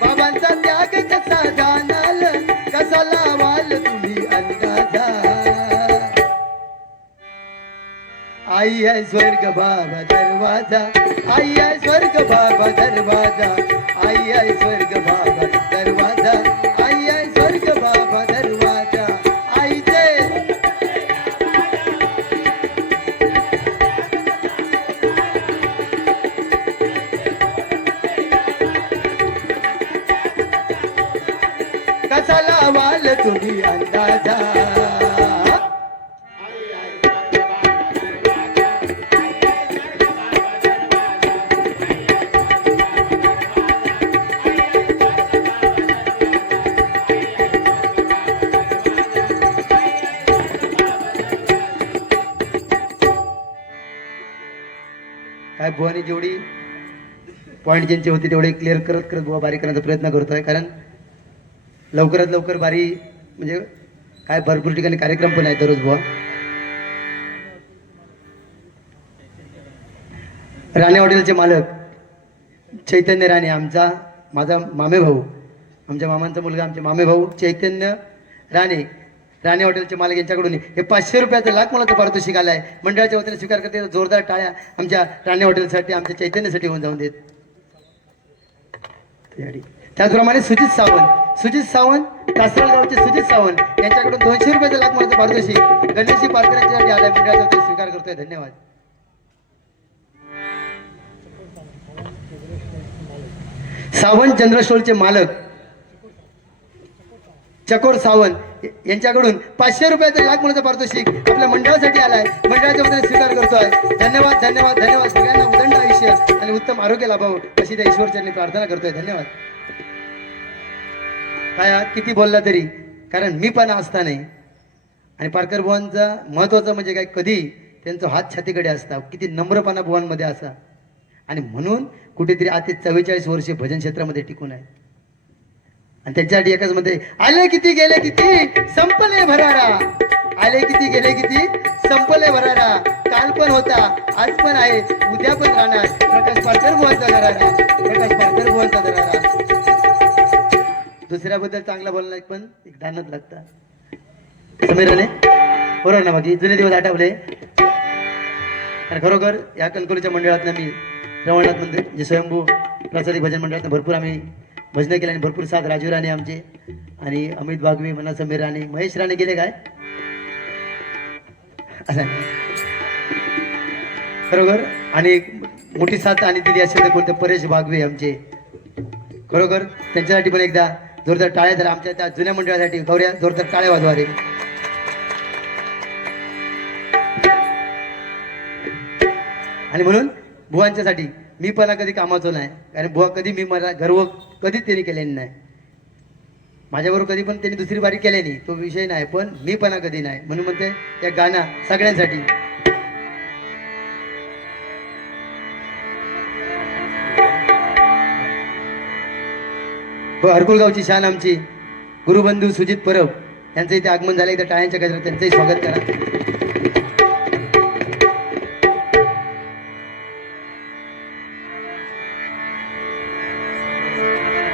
बाबांचा त्याग कसा जाणाल, कसा लावाल तुम्ही अंदाजा. आई आहे स्वर्ग बाबा दरवाजा, आई आहे स्वर्ग बाबा दरवाजा, आई आहे स्वर्ग बाबा दरवाजा, आई आहे स्वर्ग बाबा दरवाजा. आईचे कसा लावाल तुम्ही अंदाजा. काय बुवाने जेवढी पॉईंट ज्यांचे होते तेवढे क्लिअर करत करत बुवा बारी करण्याचा प्रयत्न करतोय. कारण लवकरात लवकर बारी म्हणजे काय भरपूर ठिकाणी कार्यक्रम पण आहेत दररोज बुवा. राणे हॉटेलचे मालक चैतन्य राणे, आमचा माझा मामे भाऊ, आमच्या मामांचा मुलगा, आमचे मामे भाऊ चैतन्य राणे, राणे हॉटेलचे मालक यांच्याकडून हे 500 रुपयाचं लाख मोलाचं पारितोषिक आलं आहे. मंडळाच्या वतीने स्वीकार करते. जोरदार टाळ्या आमच्या राणे हॉटेलसाठी, आमच्या चैतन्यासाठी होऊन जाऊन देत. त्याचप्रमाणे सुजित सावंत कासरळ गावचे सुजित सावंत यांच्याकडून 200 रुपयाचं लाख मोलाचं पारितोषिक गणेशजी पारकर यांच्यासाठी आलं आहे. मंडळाच्या वतीने स्वीकार करतोय. धन्यवाद. सावंत जनरल स्टोरचे मालक चकोर सावंत यांच्याकडून 500 रुपयाचं लाख मोलाचं पारितोषिक आपल्या मंडळासाठी आलाय. मंडळाच्या वतीने स्वीकार करतोय. धन्यवाद धन्यवाद धन्यवाद. सगळ्यांना उदंड आयुष्य आणि उत्तम आरोग्य लाभावं अशी त्या ईश्वरचरणी प्रार्थना करतोय. धन्यवाद. काय किती बोलला तरी, कारण मी पण असता नाही. आणि पारकर बुवांचा महत्वाचं म्हणजे काय, कधी त्यांचा हात छातीकडे असता, किती नम्रपणा बुवांमध्ये असा. आणि म्हणून कुठेतरी आता 44 वर्षे भजन क्षेत्रामध्ये टिकून आहे. आणि त्यांच्यासाठी एकच मध्ये, आले किती गेले किती संपले भरारा, आले किती गेले किती संपले भरारा. काल पण होता, आज पण आहे, उद्या पण राहणार. प्रकाश पारकर बुवांचा दरारा, प्रकाश पारकर बुवांचा दरारा. दुसऱ्याबद्दल चांगला बोलणं पण एक दानत लागतं. समीराने बरोबर ना, बाकी जुने दिवस आठवले. आणि खरोखर या कणकोलीच्या मंडळातनं मी रवळनाथ मंदिर जे स्वयंभू प्रसादी भजन मंडळातनं भरपूर आम्ही भजनं केले. आणि भरपूर साथ राजू राणे आमचे, आणि अमित बागवी, मना समीर राणे, महेश राणे गेले काय खरोखर. आणि मोठी साथ आणि दिली असेल तर कोणते परेश बागवे आमचे, खरोखर त्यांच्यासाठी पण एकदा जोरदार टाळ्या झाल्या. आमच्या त्या जुन्या मंडळासाठी गौऱ्या जोरदार टाळ्या वाजवा रे. आणि म्हणून बुवांच्यासाठी मी पण कधी कामाचो नाही, कारण बुवा कधी मी मला गर्व कधीच त्यांनी केलेली नाही. माझ्याबरोबर कधी पण त्यांनी दुसरी बारी केली नाही, तो विषय नाही. पण मी पण कधी नाही. म्हणून म्हणते त्या गाणं सगळ्यांसाठी. हरकुलगावची शान आमची गुरुबंधू सुजित परब यांचं इथे आगमन झालं. एकदा टाळ्यांच्या गजरात त्यांचंही स्वागत करा.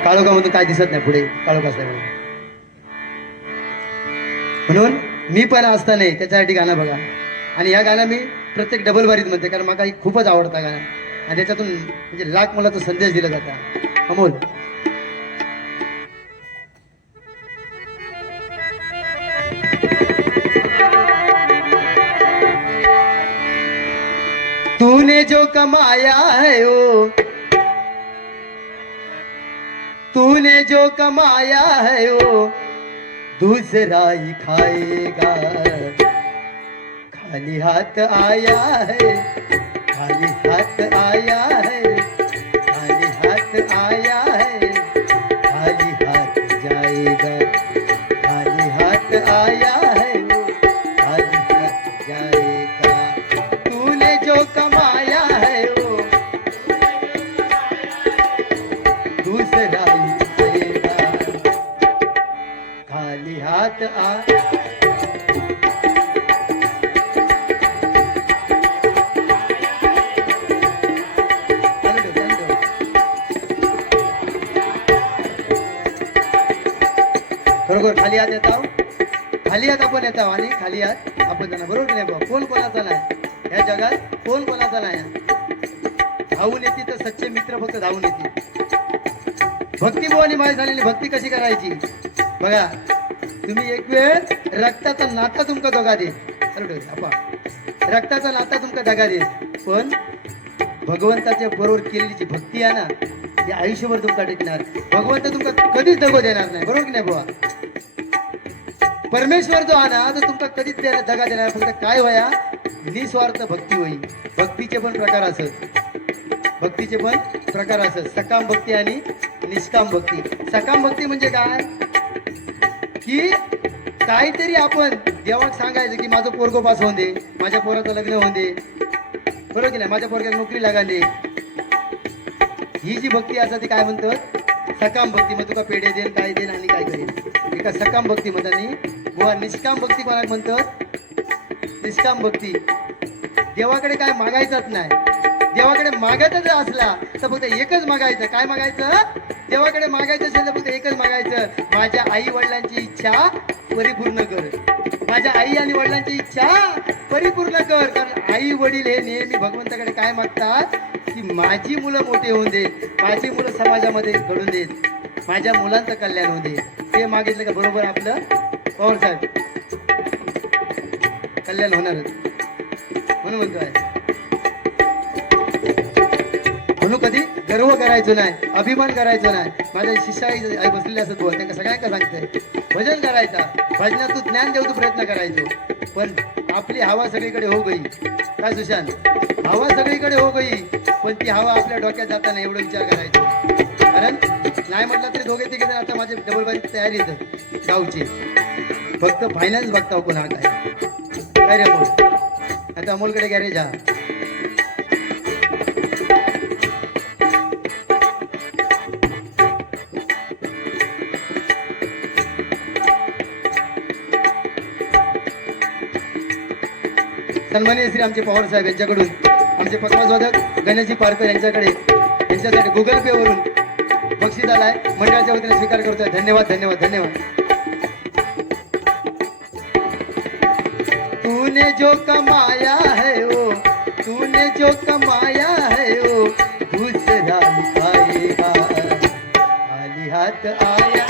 काळोखामधून काय दिसत नाही पुढे, काळोख असल्यामुळे. म्हणून मी पण असता नाही त्याच्यासाठी गाणं बघा. आणि या गाणं मी प्रत्येक डबल बारीत म्हणते, कारण मला खूपच आवडता गाणं. आणि त्याच्यातून म्हणजे लाख मुलाचा संदेश दिला जाता. अमोल तूने जो कमाया है ओ, तूने जो कमाया है वो दूसरा ही खाएगा. खाली हाथ आया है, खाली हाथ आया है, खाली हाथ आया है, खाली हाथ जाएगा. खाली हाथ आया है वो खाली हाथ जाएगा. तूने जो कमाया है वो दूसरा हाथ आ. बरोबर खाली हात येतो, खाली हात आपण येतो आणि खाली हात आपण जाणार. बरोबर नाही बा, कोण कोणाचा नाही या जगात, कोण कोणाचा नाही. धावून येते तर सच्चे मित्र फक्त धावून येते. भक्तिभावाने माय झालेली भक्ती कशी करायची बघा. तुम्ही एक वेळ रक्ताचा नाता तुमका दगा दे, रक्ताचा नाता तुमका दगा दे, पण भगवंताच्या बरोबर केलेली जी भक्ती आहे ना, ती आयुष्यभर तुमका टिकणार. भगवंत तुमका कधीच दगो देणार नाही. बरोबर की नाही बुवा. परमेश्वर जो आहे ना, तो तुमका कधीच दगा देणार. फक्त काय व्हाया, निस्वार्थ भक्ती होई. भक्तीचे पण प्रकार असत, भक्तीचे पण प्रकार असत. सकाम भक्ती आणि निष्काम भक्ती. सकाम भक्ती म्हणजे काय, की काहीतरी आपण देवाक सांगायचं की माझं पोरगो पास होऊन दे, माझ्या पोराचं लग्न होऊन दे, बरोबर की नाही, माझ्या पोरग्याला नोकरी लागाली. ही जी भक्ती असते ती काय म्हणतात, सकाम भक्ती. मग तुका पेढे देन, काय देन आणि काय करेन, एका सकाम भक्ती म्हणतात. बुवा निष्काम भक्ती कोणाक म्हणतात, निष्काम भक्ती. देवाकडे काय मागायचंच नाही. देवाकडे मागायचं जर असला तर फक्त एकच मागायचं. काय मागायचं, देवाकडे मागायचं असेल तर फक्त एकच मागायचं, माझ्या आई वडिलांची इच्छा परिपूर्ण कर. माझ्या आई आणि वडिलांची इच्छा परिपूर्ण कर. कारण आई वडील हे नेहमी भगवंताकडे काय मागतात की माझी मुलं मोठे होऊन देत, माझी मुलं समाजामध्ये घडून देत, माझ्या मुलांचं कल्याण होऊ दे. ते मागितलं का बरोबर आपलं पवार साहेब कल्याण होणारच. म्हणून म्हणतोय म्हणून कधी गर्व करायचो नाही, अभिमान करायचो नाही. माझ्या शिष्य आई बसलेले असत बुवा, त्यांना सगळ्यांना सांगतंय भजन करायचा, भजनातून ज्ञान देऊ प्रयत्न करायचो. पण आपली हवा सगळीकडे हो गई. काय सुशांत, हवा सगळीकडे हो गई, पण ती हवा आपल्या डोक्यात जाताना एवढं विचार करायचो. कारण नाही म्हटलं तरी दोघे तिघे जण आता माझे डबल बारी तयारी येतं गावची. फक्त फायनान्स बघता कोण हा काय रे अमोल, आता अमोलकडे गॅरेज हा. सन्माननीय श्री आमचे पवार साहेब यांच्याकडून आमचे पद्मवादक गणेशजी पारकर यांच्याकडे यांच्यासाठी गुगल पे वरून बक्षीस आलाय. मंडळाच्या वतीने स्वीकार करतोय. धन्यवाद धन्यवाद धन्यवाद. तूने जो कमाया है ओ, तूने जो कमाया है ओ, दूसरा खाएगा, खाली हाथ आया.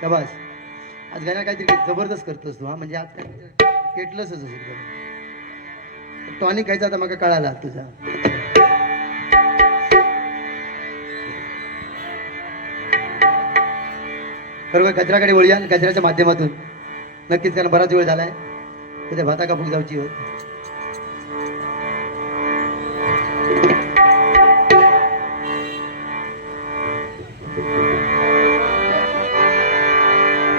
शाबास. आज गाणं काहीतरी जबरदस्त करतोस तू हा. म्हणजे आज काय केटलंच असेल, टॉनिक खायचा आता मग कळाला तुझा. बरोबर कचऱ्याकडे वळूया. कचऱ्याच्या माध्यमातून नक्कीच, कारण बराच वेळ झालाय त्याच्या भाता कापूक जाऊची होत.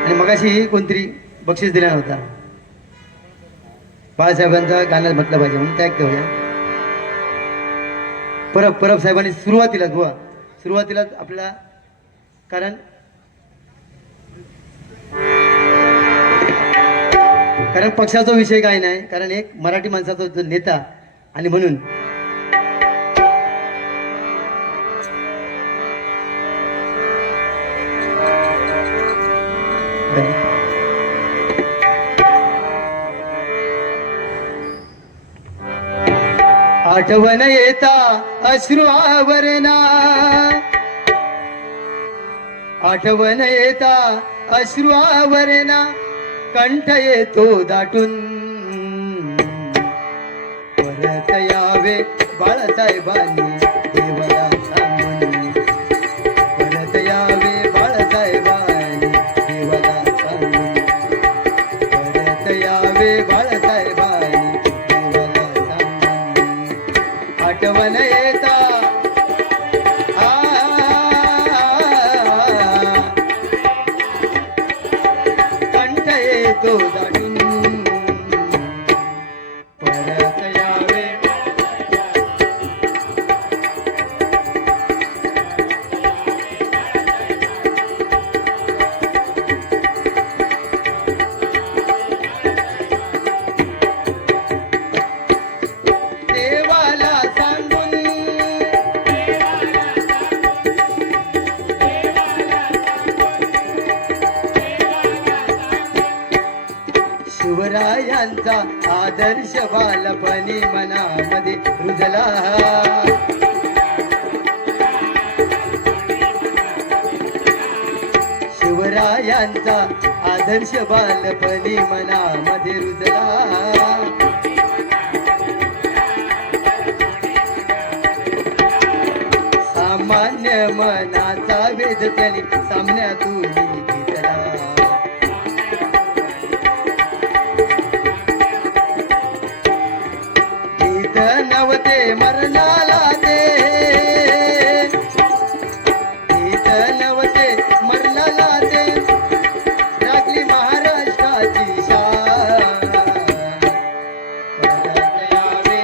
आणि मगाशी कोणतरी बक्षीस दिला नव्हता, बाळासाहेबांचा गाणं म्हटलं पाहिजे म्हणून त्याग ठेवूया. परब साहेबांनी सुरुवातीलाच आपला, कारण पक्षाचा विषय काय नाही, कारण एक मराठी माणसाचा जो नेता आणि म्हणून आठवण येता अश्रू आवरणा, आठवण येता अश्रू आवरणा, कंठ येतो दाटून, परत यावे बाळासाहेबांनी देवाला सांगून, परत यावे बाळासाहेबांनी देवाला सांगून, परत यावे बाळासाहेबांनी देवाला सांगून. आठवण येता कंठ येतो दाटून, परत यावे. देवाला सांगून, शिवरायांचा आदर्श बालपणी मनामध्ये रुजला, शिवरायांचा आदर्श बालपणी मनामध्ये रुजला. सामान्य मनाचा वेध त्याने सामन्यातून घेतला, गीत नवते मरणाला दे, गीत नवते मरणाला दे, राखली महाराष्ट्राची शान, परत यावे.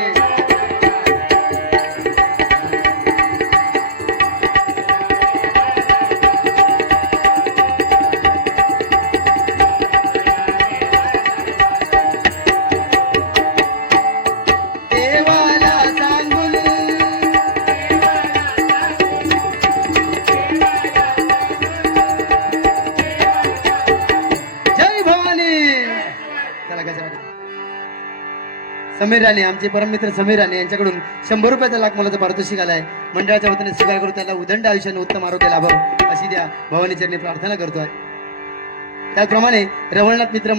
समीर राणे आमचे परममित्र समीर राणे यांच्याकडून 100 रुपयाचा लाख मोलाचा पारितोषिक आलाय. मंडळाच्या वतीने स्वीकार करून त्यांना उदंड आयुष्याने उत्तम आरोग्य लाभावं अशी द्या भवानी चरणी प्रार्थना करतोय. त्याचप्रमाणे रवळनाथ मित्र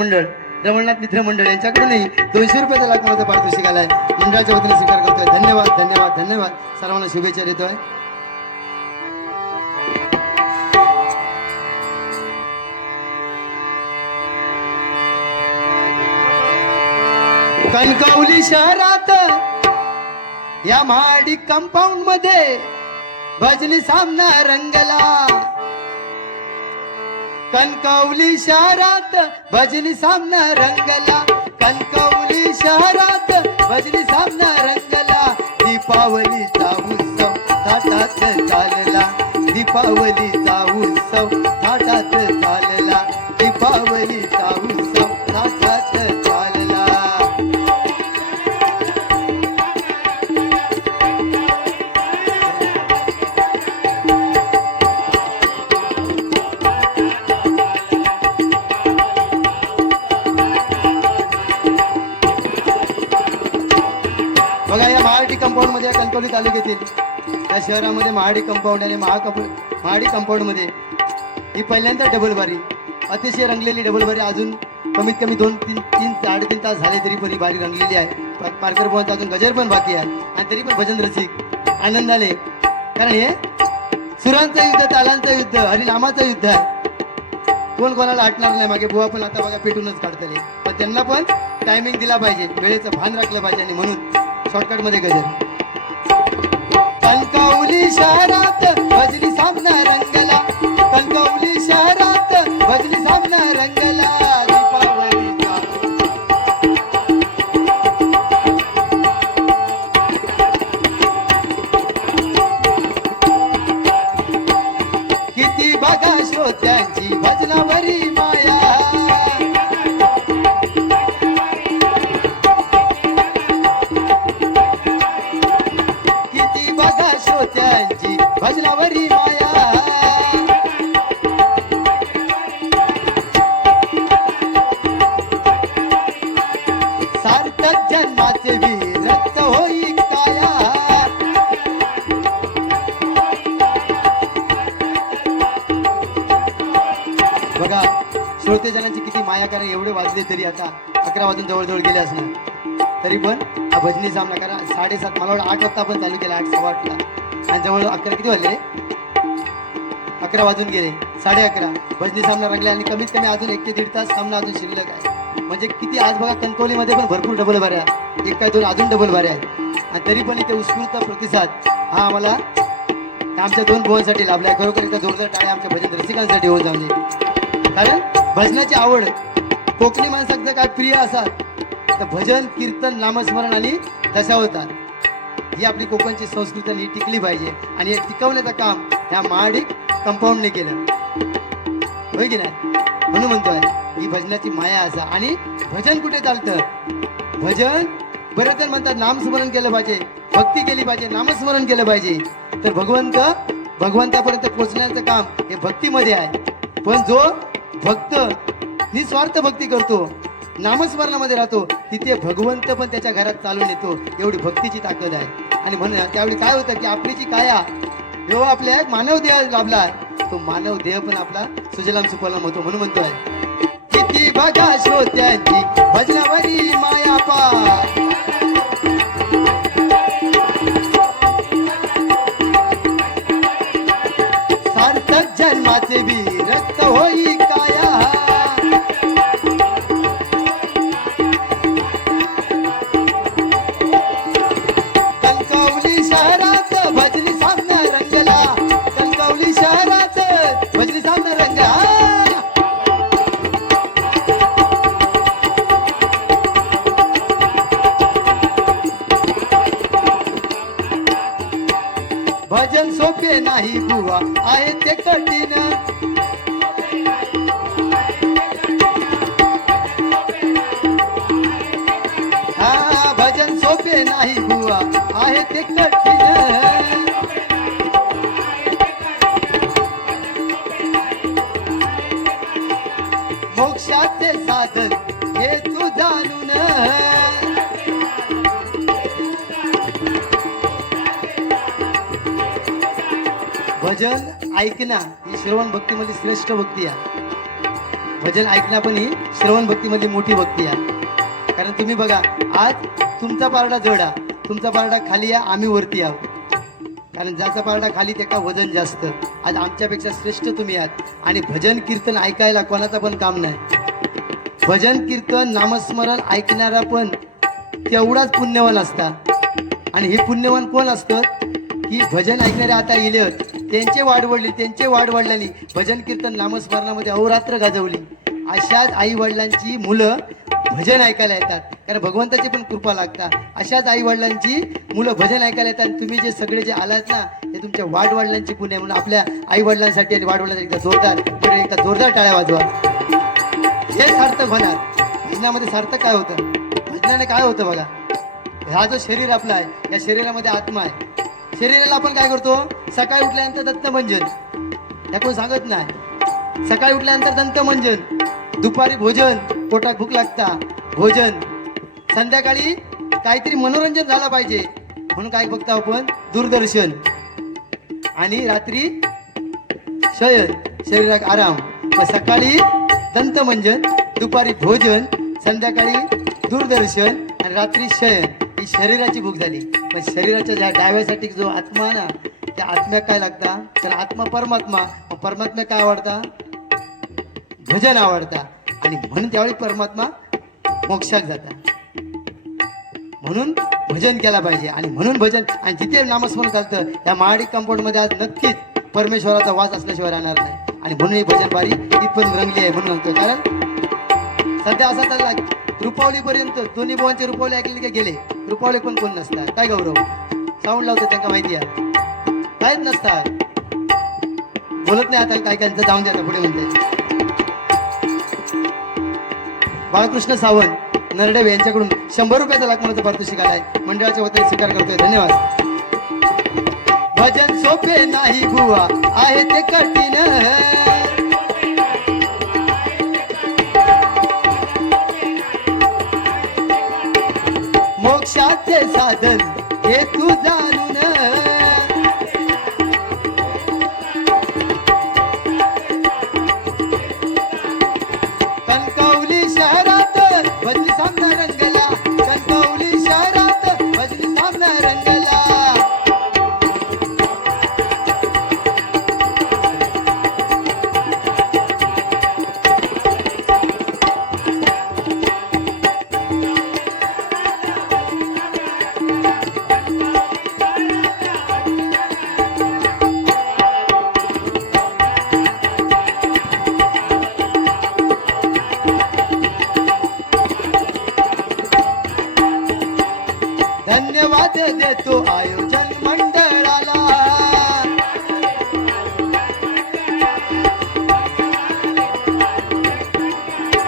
मंडळ यांच्याकडूनही 200 रुपयाचा लाख मोलाचा पारितोषिक आलाय. मंडळाच्या वतीने स्वीकार करतोय. धन्यवाद धन्यवाद धन्यवाद. सर्वांना शुभेच्छा देतोय. कणकवली शहरात या महाडी कंपाऊंड मध्ये भजनी सामना रंगला. कणकवली शहरात भजनी सामना रंगला. कणकवली शहरात भजनी सामना रंगला. दीपावलीचा उत्सव थाटात चालला. दीपावलीचा उत्सव थाटात चालला. दीपावलीचा उत्सव थाटात चालला. बघा या महाडी कंपाऊंड मध्ये कणकवली तालुक्यातील या शहरामध्ये महाडी कंपाऊंड आणि महाडी कंपाऊंड मध्ये ही पहिल्यांदा डबल बारी, अतिशय रंगलेली डबल बारी. अजून कमीत कमी 2-3-3-3.5 तास झाले तरी पण ही बारी रंगलेली आहे. पारकर बुवांचा अजून गजर पण बाकी आहे आणि तरी पण भजन रसिक आनंदाने, कारण हे सुरांचं युद्ध, तालांचं युद्ध, हरिनामाचं युद्ध आहे. कोण कोणाला हटणार नाही. मागे बुवा पण आता बघा पेटूनच काढतले, पण त्यांना पण टायमिंग दिला पाहिजे, वेळेचं भान राखलं पाहिजे. आणि म्हणून शॉर्टकट मध्ये गजर. कणकवली शहरात भजनी सामना रंगला. कणकवली शहरात भजनी सामना रंगला. दीपावलीचा किती बघा श्रोत्यांची भजनावरी माया. श्रोत्यांची भजनावरी माया. सार्थक जन्माचे वीर रक्त होई काया. बघा श्रोतेजनांची किती माया, कारण एवढे वाजले तरी आता 11 वाजून जवळजवळ गेले असणार तरी पण हा भजनी सामना करा. 7:30 मला वाटतं 8 वाजता आपण चालू केला, 8:15 आणि जवळ 11 किती वाजले, 11 वाजून गेले. 11:30 भजनी सामना रंगले आणि कमीत कमी अजून 1 ते 1.5 तास सामना अजून शिल्लक आहे. म्हणजे किती आज बघा कणकवलीमध्ये पण भरपूर डबल बाऱ्या, 1 काय 2 अजून डबल बाऱ्या आहेत. आणि तरी पण इथे उत्स्फूर्त प्रतिसाद हा आम्हाला आमच्या 2 बुवांसाठी लाभलाय. खरोखर एकदा जोरदार टाळ्या आमच्या भजन रसिकांसाठी होऊन जाऊ दे. कारण भजनाची आवड कोकणी माणसाचं काय प्रिय असतात तर भजन, कीर्तन, नामस्मरण आणि दशावतार ही आपली कोकणची संस्कृती ही टिकली पाहिजे. आणि हे टिकवण्याचं काम ह्या महाडी कंपाऊंडने केलं, होय की नाही. म्हणून म्हणतोय ही भजनाची माया असा. आणि भजन कुठे चालतं, भजन बरेच जण म्हणतात नामस्मरण केलं पाहिजे, भक्ती केली पाहिजे, नामस्मरण केलं पाहिजे. तर भगवंतापर्यंत पोहोचण्याचं काम हे भक्तीमध्ये आहे. पण जो भक्त निस्वार्थ भक्ती करतो, नामस्मरणामध्ये राहतो, तिथे भगवंत पण त्याच्या घरात चालून येतो. एवढी भक्तीची ताकद आहे. आणि म्हणून त्यावेळी काय होतं की आपली जी काया जेव्हा आपल्या एक मानव देह लाभला, तो मानव देह पण आपला सुजलाम सुफलाम होतो. म्हणून म्हणतोय किती बघा श्रोत्यांची भजनावरी माया पा. सार्थक जन्माचे वीर रक्त होई काया. कणकवली शहरात भजनी सामना रंगला. कणकवली शहरात भजनी सामना रंगला. भजन सोपे नाही बुवा, आहे ते कठीण. हा भजन सोपे नाही बुवा, आहे ते कठीण. मोक्षाचे साधन हे तू जाणून. भजन ऐकणं ही श्रवण भक्तीमध्ये श्रेष्ठ भक्ती आहे. भजन ऐकणं पण ही श्रवण भक्तीमध्ये मोठी भक्ती आहे. कारण तुम्ही बघा, आज तुमचा पारडा जड आहे, तुमचा पारडा खाली आहे, आम्ही वरती आहोत. कारण ज्याचा पारडा खाली त्याचा वजन जास्त. आज आमच्यापेक्षा श्रेष्ठ तुम्ही आहात. आणि भजन कीर्तन ऐकायला कोणाचा पण काम नाही. भजन कीर्तन नामस्मरण ऐकणारा पण तेवढाच पुण्यवान असतात. आणि हे पुण्यवान कोण असतं की भजन ऐकणारे आता इले त्यांचे वाढवडल्यानी भजन कीर्तन नामस्मरणामध्ये अहोरात्र गाजवली. अशाच आई वडिलांची मुलं भजन ऐकायला येतात. कारण भगवंताची पण कृपा लागतात. अशाच आई वडिलांची मुलं भजन ऐकायला येतात. तुम्ही जे सगळे जे आलात ना, ते तुमच्या वाडवडिलांची पुण्य. म्हणून आपल्या आई वडिलांसाठी आणि वाडवडिलांसाठी एकदा जोरदार टाळ्या वाजवा. हे सार्थक होणार. भजनामध्ये सार्थक काय होतं? भजनाने काय होतं बघा, हा जो शरीर आपला आहे, या शरीरामध्ये आत्मा आहे. शरीराला आपण काय करतो? सकाळी उठल्यानंतर दंतमंजन, या कोण सांगत नाही. सकाळी उठल्यानंतर दंतमंजन, दुपारी भोजन, पोटात भूक लागता भोजन, संध्याकाळी काहीतरी मनोरंजन झालं पाहिजे म्हणून काय बघता आपण? दूरदर्शन. आणि रात्री शयन, शरीरात आराम. मग सकाळी दंतमंजन, दुपारी भोजन, संध्याकाळी दूरदर्शन आणि रात्री शयन. ही शरीराची भूक झाली. पण शरीराच्या ज्या डाव्यासाठी जो आत्मा ना, त्या आत्म्याक काय लागता? तर आत्मा परमात्मा. परमात्मा काय आवडता? भजन आवडता. आणि म्हणून त्यावेळी परमात्मा मोक्षात जाता. म्हणून भजन केला पाहिजे. आणि म्हणून भजन, आणि जिथे नामस्मरण चालतं त्या महाडिक कंपाऊंडमध्ये आज नक्कीच परमेश्वराचा वास असल्याशिवाय राहणार नाही. आणि म्हणून ही भजन बारी इथपर्यंत रंगली आहे म्हणून म्हणतोय. कारण सध्या असा चालला रुपावलीपर्यंत दोन्ही भावांचे रुपावली ऐकले की गेले. रुपावली पण कोण नसतात. काय गौरव साऊंड लावतो त्यांना माहिती आहे, काहीच नसतात. बोलत नाही आता काय कायचं जाऊन द्या पुढे म्हणते. बाळकृष्ण सावंत नरडेव यांच्याकडून 100 रुपयाचा लाखमानाचा पारितोषिक आलाय. मंडळाच्या वतीने स्वीकार करतोय. धन्यवाद. भजन सोपे नाही बुवा, आहे ते कठीण. मोक्षाचे साधन हे तू जाणून. कणकवली शहरात भजनी सामना रंगला. कणकवली शहरात भजनी सामना रंगला. धन्यवाद देतो आयोजन मंडळाला.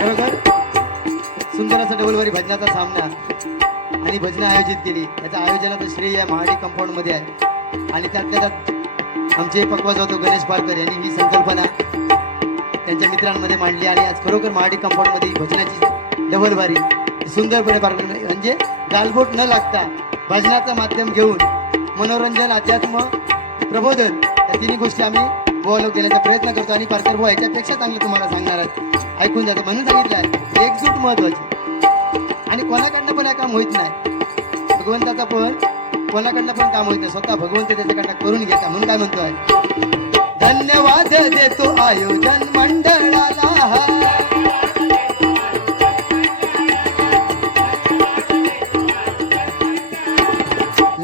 बरोबर सुंदर असा डबलवारी भजनाचा सामना आणि भजनं आयोजित केली. त्याच्या आयोजनाचं श्रेय या महाडिक कंपाऊंड मध्ये आहे. आणि त्यातल्या त्यात आमचे पक्वाज होतो गणेश पारकर यांनी ही संकल्पना त्यांच्या मित्रांमध्ये मांडली. आणि आज खरोखर महाडिक कंपाऊंड मध्ये भजनाची डबलवारी सुंदरपणे पार पडली. म्हणजे गालबोट न लागता भजनाचं माध्यम घेऊन मनोरंजन, अध्यात्म, प्रबोधन या तिन्ही गोष्टी आम्ही बोलव देण्याचा प्रयत्न करतो. आणि पारकर भाऊ याच्यापेक्षा चांगलं तुम्हाला सांगणार आहेत. ऐकून जातं म्हणून सांगितलं आहे एकजूट महत्वाची. आणि कोणाकडनं पण हे काम होत नाही. भगवंताचा पण कोणाकडनं पण काम होत नाही. स्वतः भगवंत त्याच्याकडनं करून घेता. म्हणून काय म्हणतोय? धन्यवाद देतो आयोजन मंडळाला.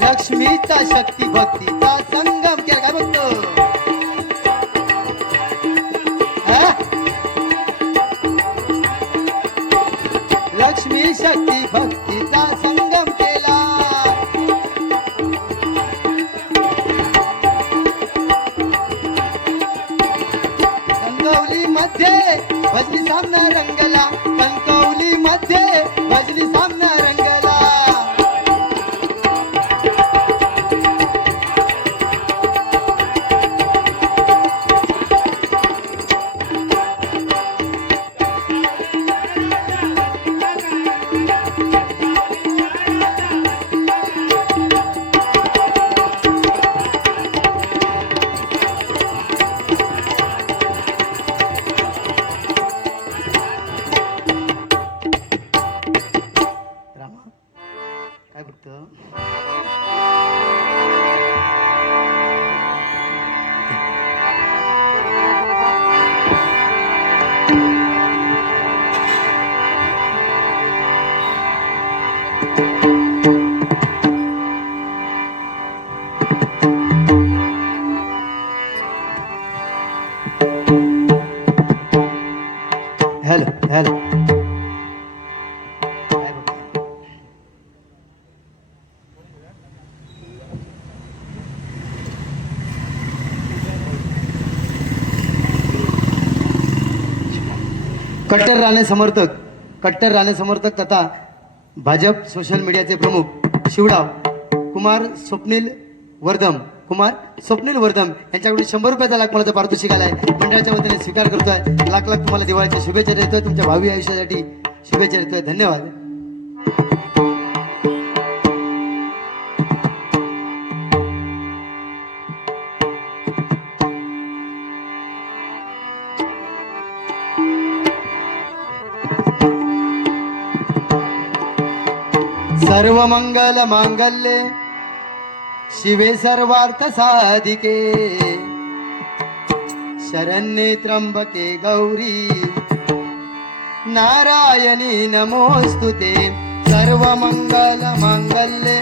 लक्ष्मीचा शक्ती भक्तीचा संगम केला. काय बघतो? लक्ष्मी शक्ती भक्तीचा संगम केला. कणकवली मध्ये भजनी सामना रंगला. कणकवली मध्ये भजनी सामना रंगला. झालं. काय बघ. कट्टर राणे समर्थक तथा भाजप सोशल मीडियाचे प्रमुख शिवडाव कुमार स्वप्नील वर्धम यांच्याकडून 100 रुपयाचा लाख मोलाचा पारितोषिक आलाय. मंडळाच्या वतीने स्वीकार करतोय. लाख लाख तुम्हाला दिवाळीच्या शुभेच्छा देतोय. तुमच्या भावी आयुष्यासाठी शुभेच्छा देतोय. धन्यवाद. सर्व मंगल मांगल्ये शिवे सर्वार्थ साधिके शरण्ये त्र्यंबके गौरी नारायणी नमोस्तुते. सर्व मंगल मांगल्ये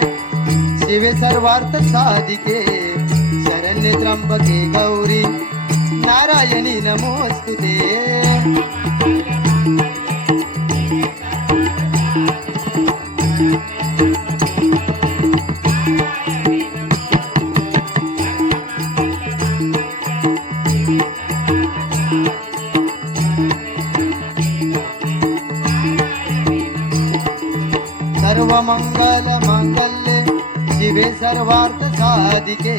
शिवे सर्वार्थ साधिके शरण्ये त्र्यंबके गौरी नारायणी नमोस्तुते. सर्व मंगल मांगल्ये शिवे सर्वार्थ साधिके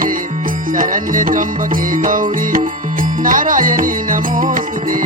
शरण्ये त्र्यंबके गौरी नारायणी नमोस्तुते.